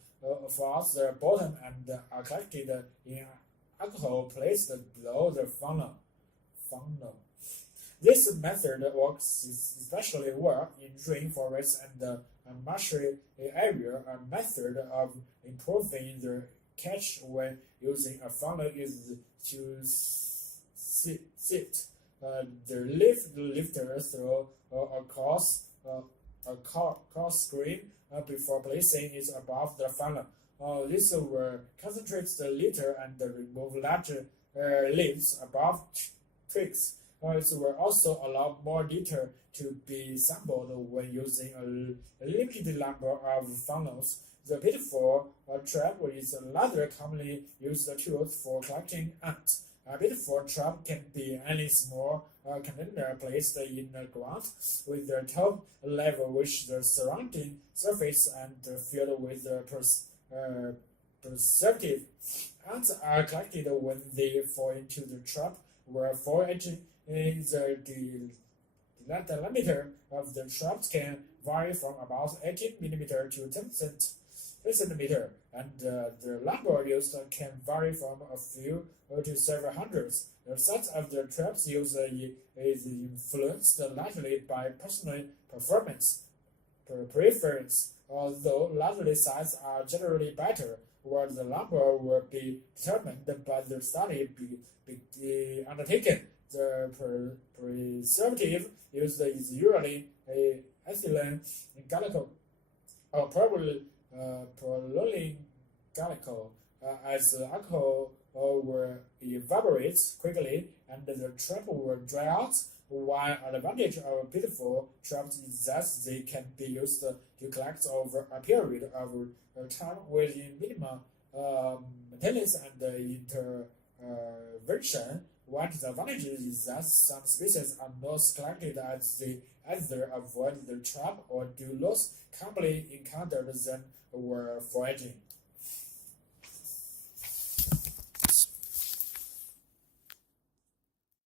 bottom and are collected in alcohol placed below the funnel. This method works especially well in rainforests and marshy area. A method of improving the catch when using a funnel is to sift the leaf litter through a coarse screen before placing it above the funnel. This will concentrate the litter and remove larger leaves above twigs. It will also allow more litter to be sampled when using a limited number of funnels. The pitfall trap is another commonly used tool for collecting ants. A pitfall trap can be any small container placed in the ground with the top level which the surrounding surface and filled with preservative. Ants are collected when they fall into the trap, where foraging the diameter of the traps can vary from about 18 mm to 10 cm, and the number used can vary from a few to several hundreds. The size of the traps used is influenced largely by personal preference. although largely size are generally better, where the number will be determined by the study be undertaken. The preservative used is usually a ethylene glycol or probably propylene glycol, as alcohol will evaporate quickly and the trap will dry out. One advantage of beautiful traps is that they can be used to collect over a period of time with minimum maintenance and intervention. One disadvantage is that some species are not collected as they either avoid the trap or do not commonly encounter them were foraging.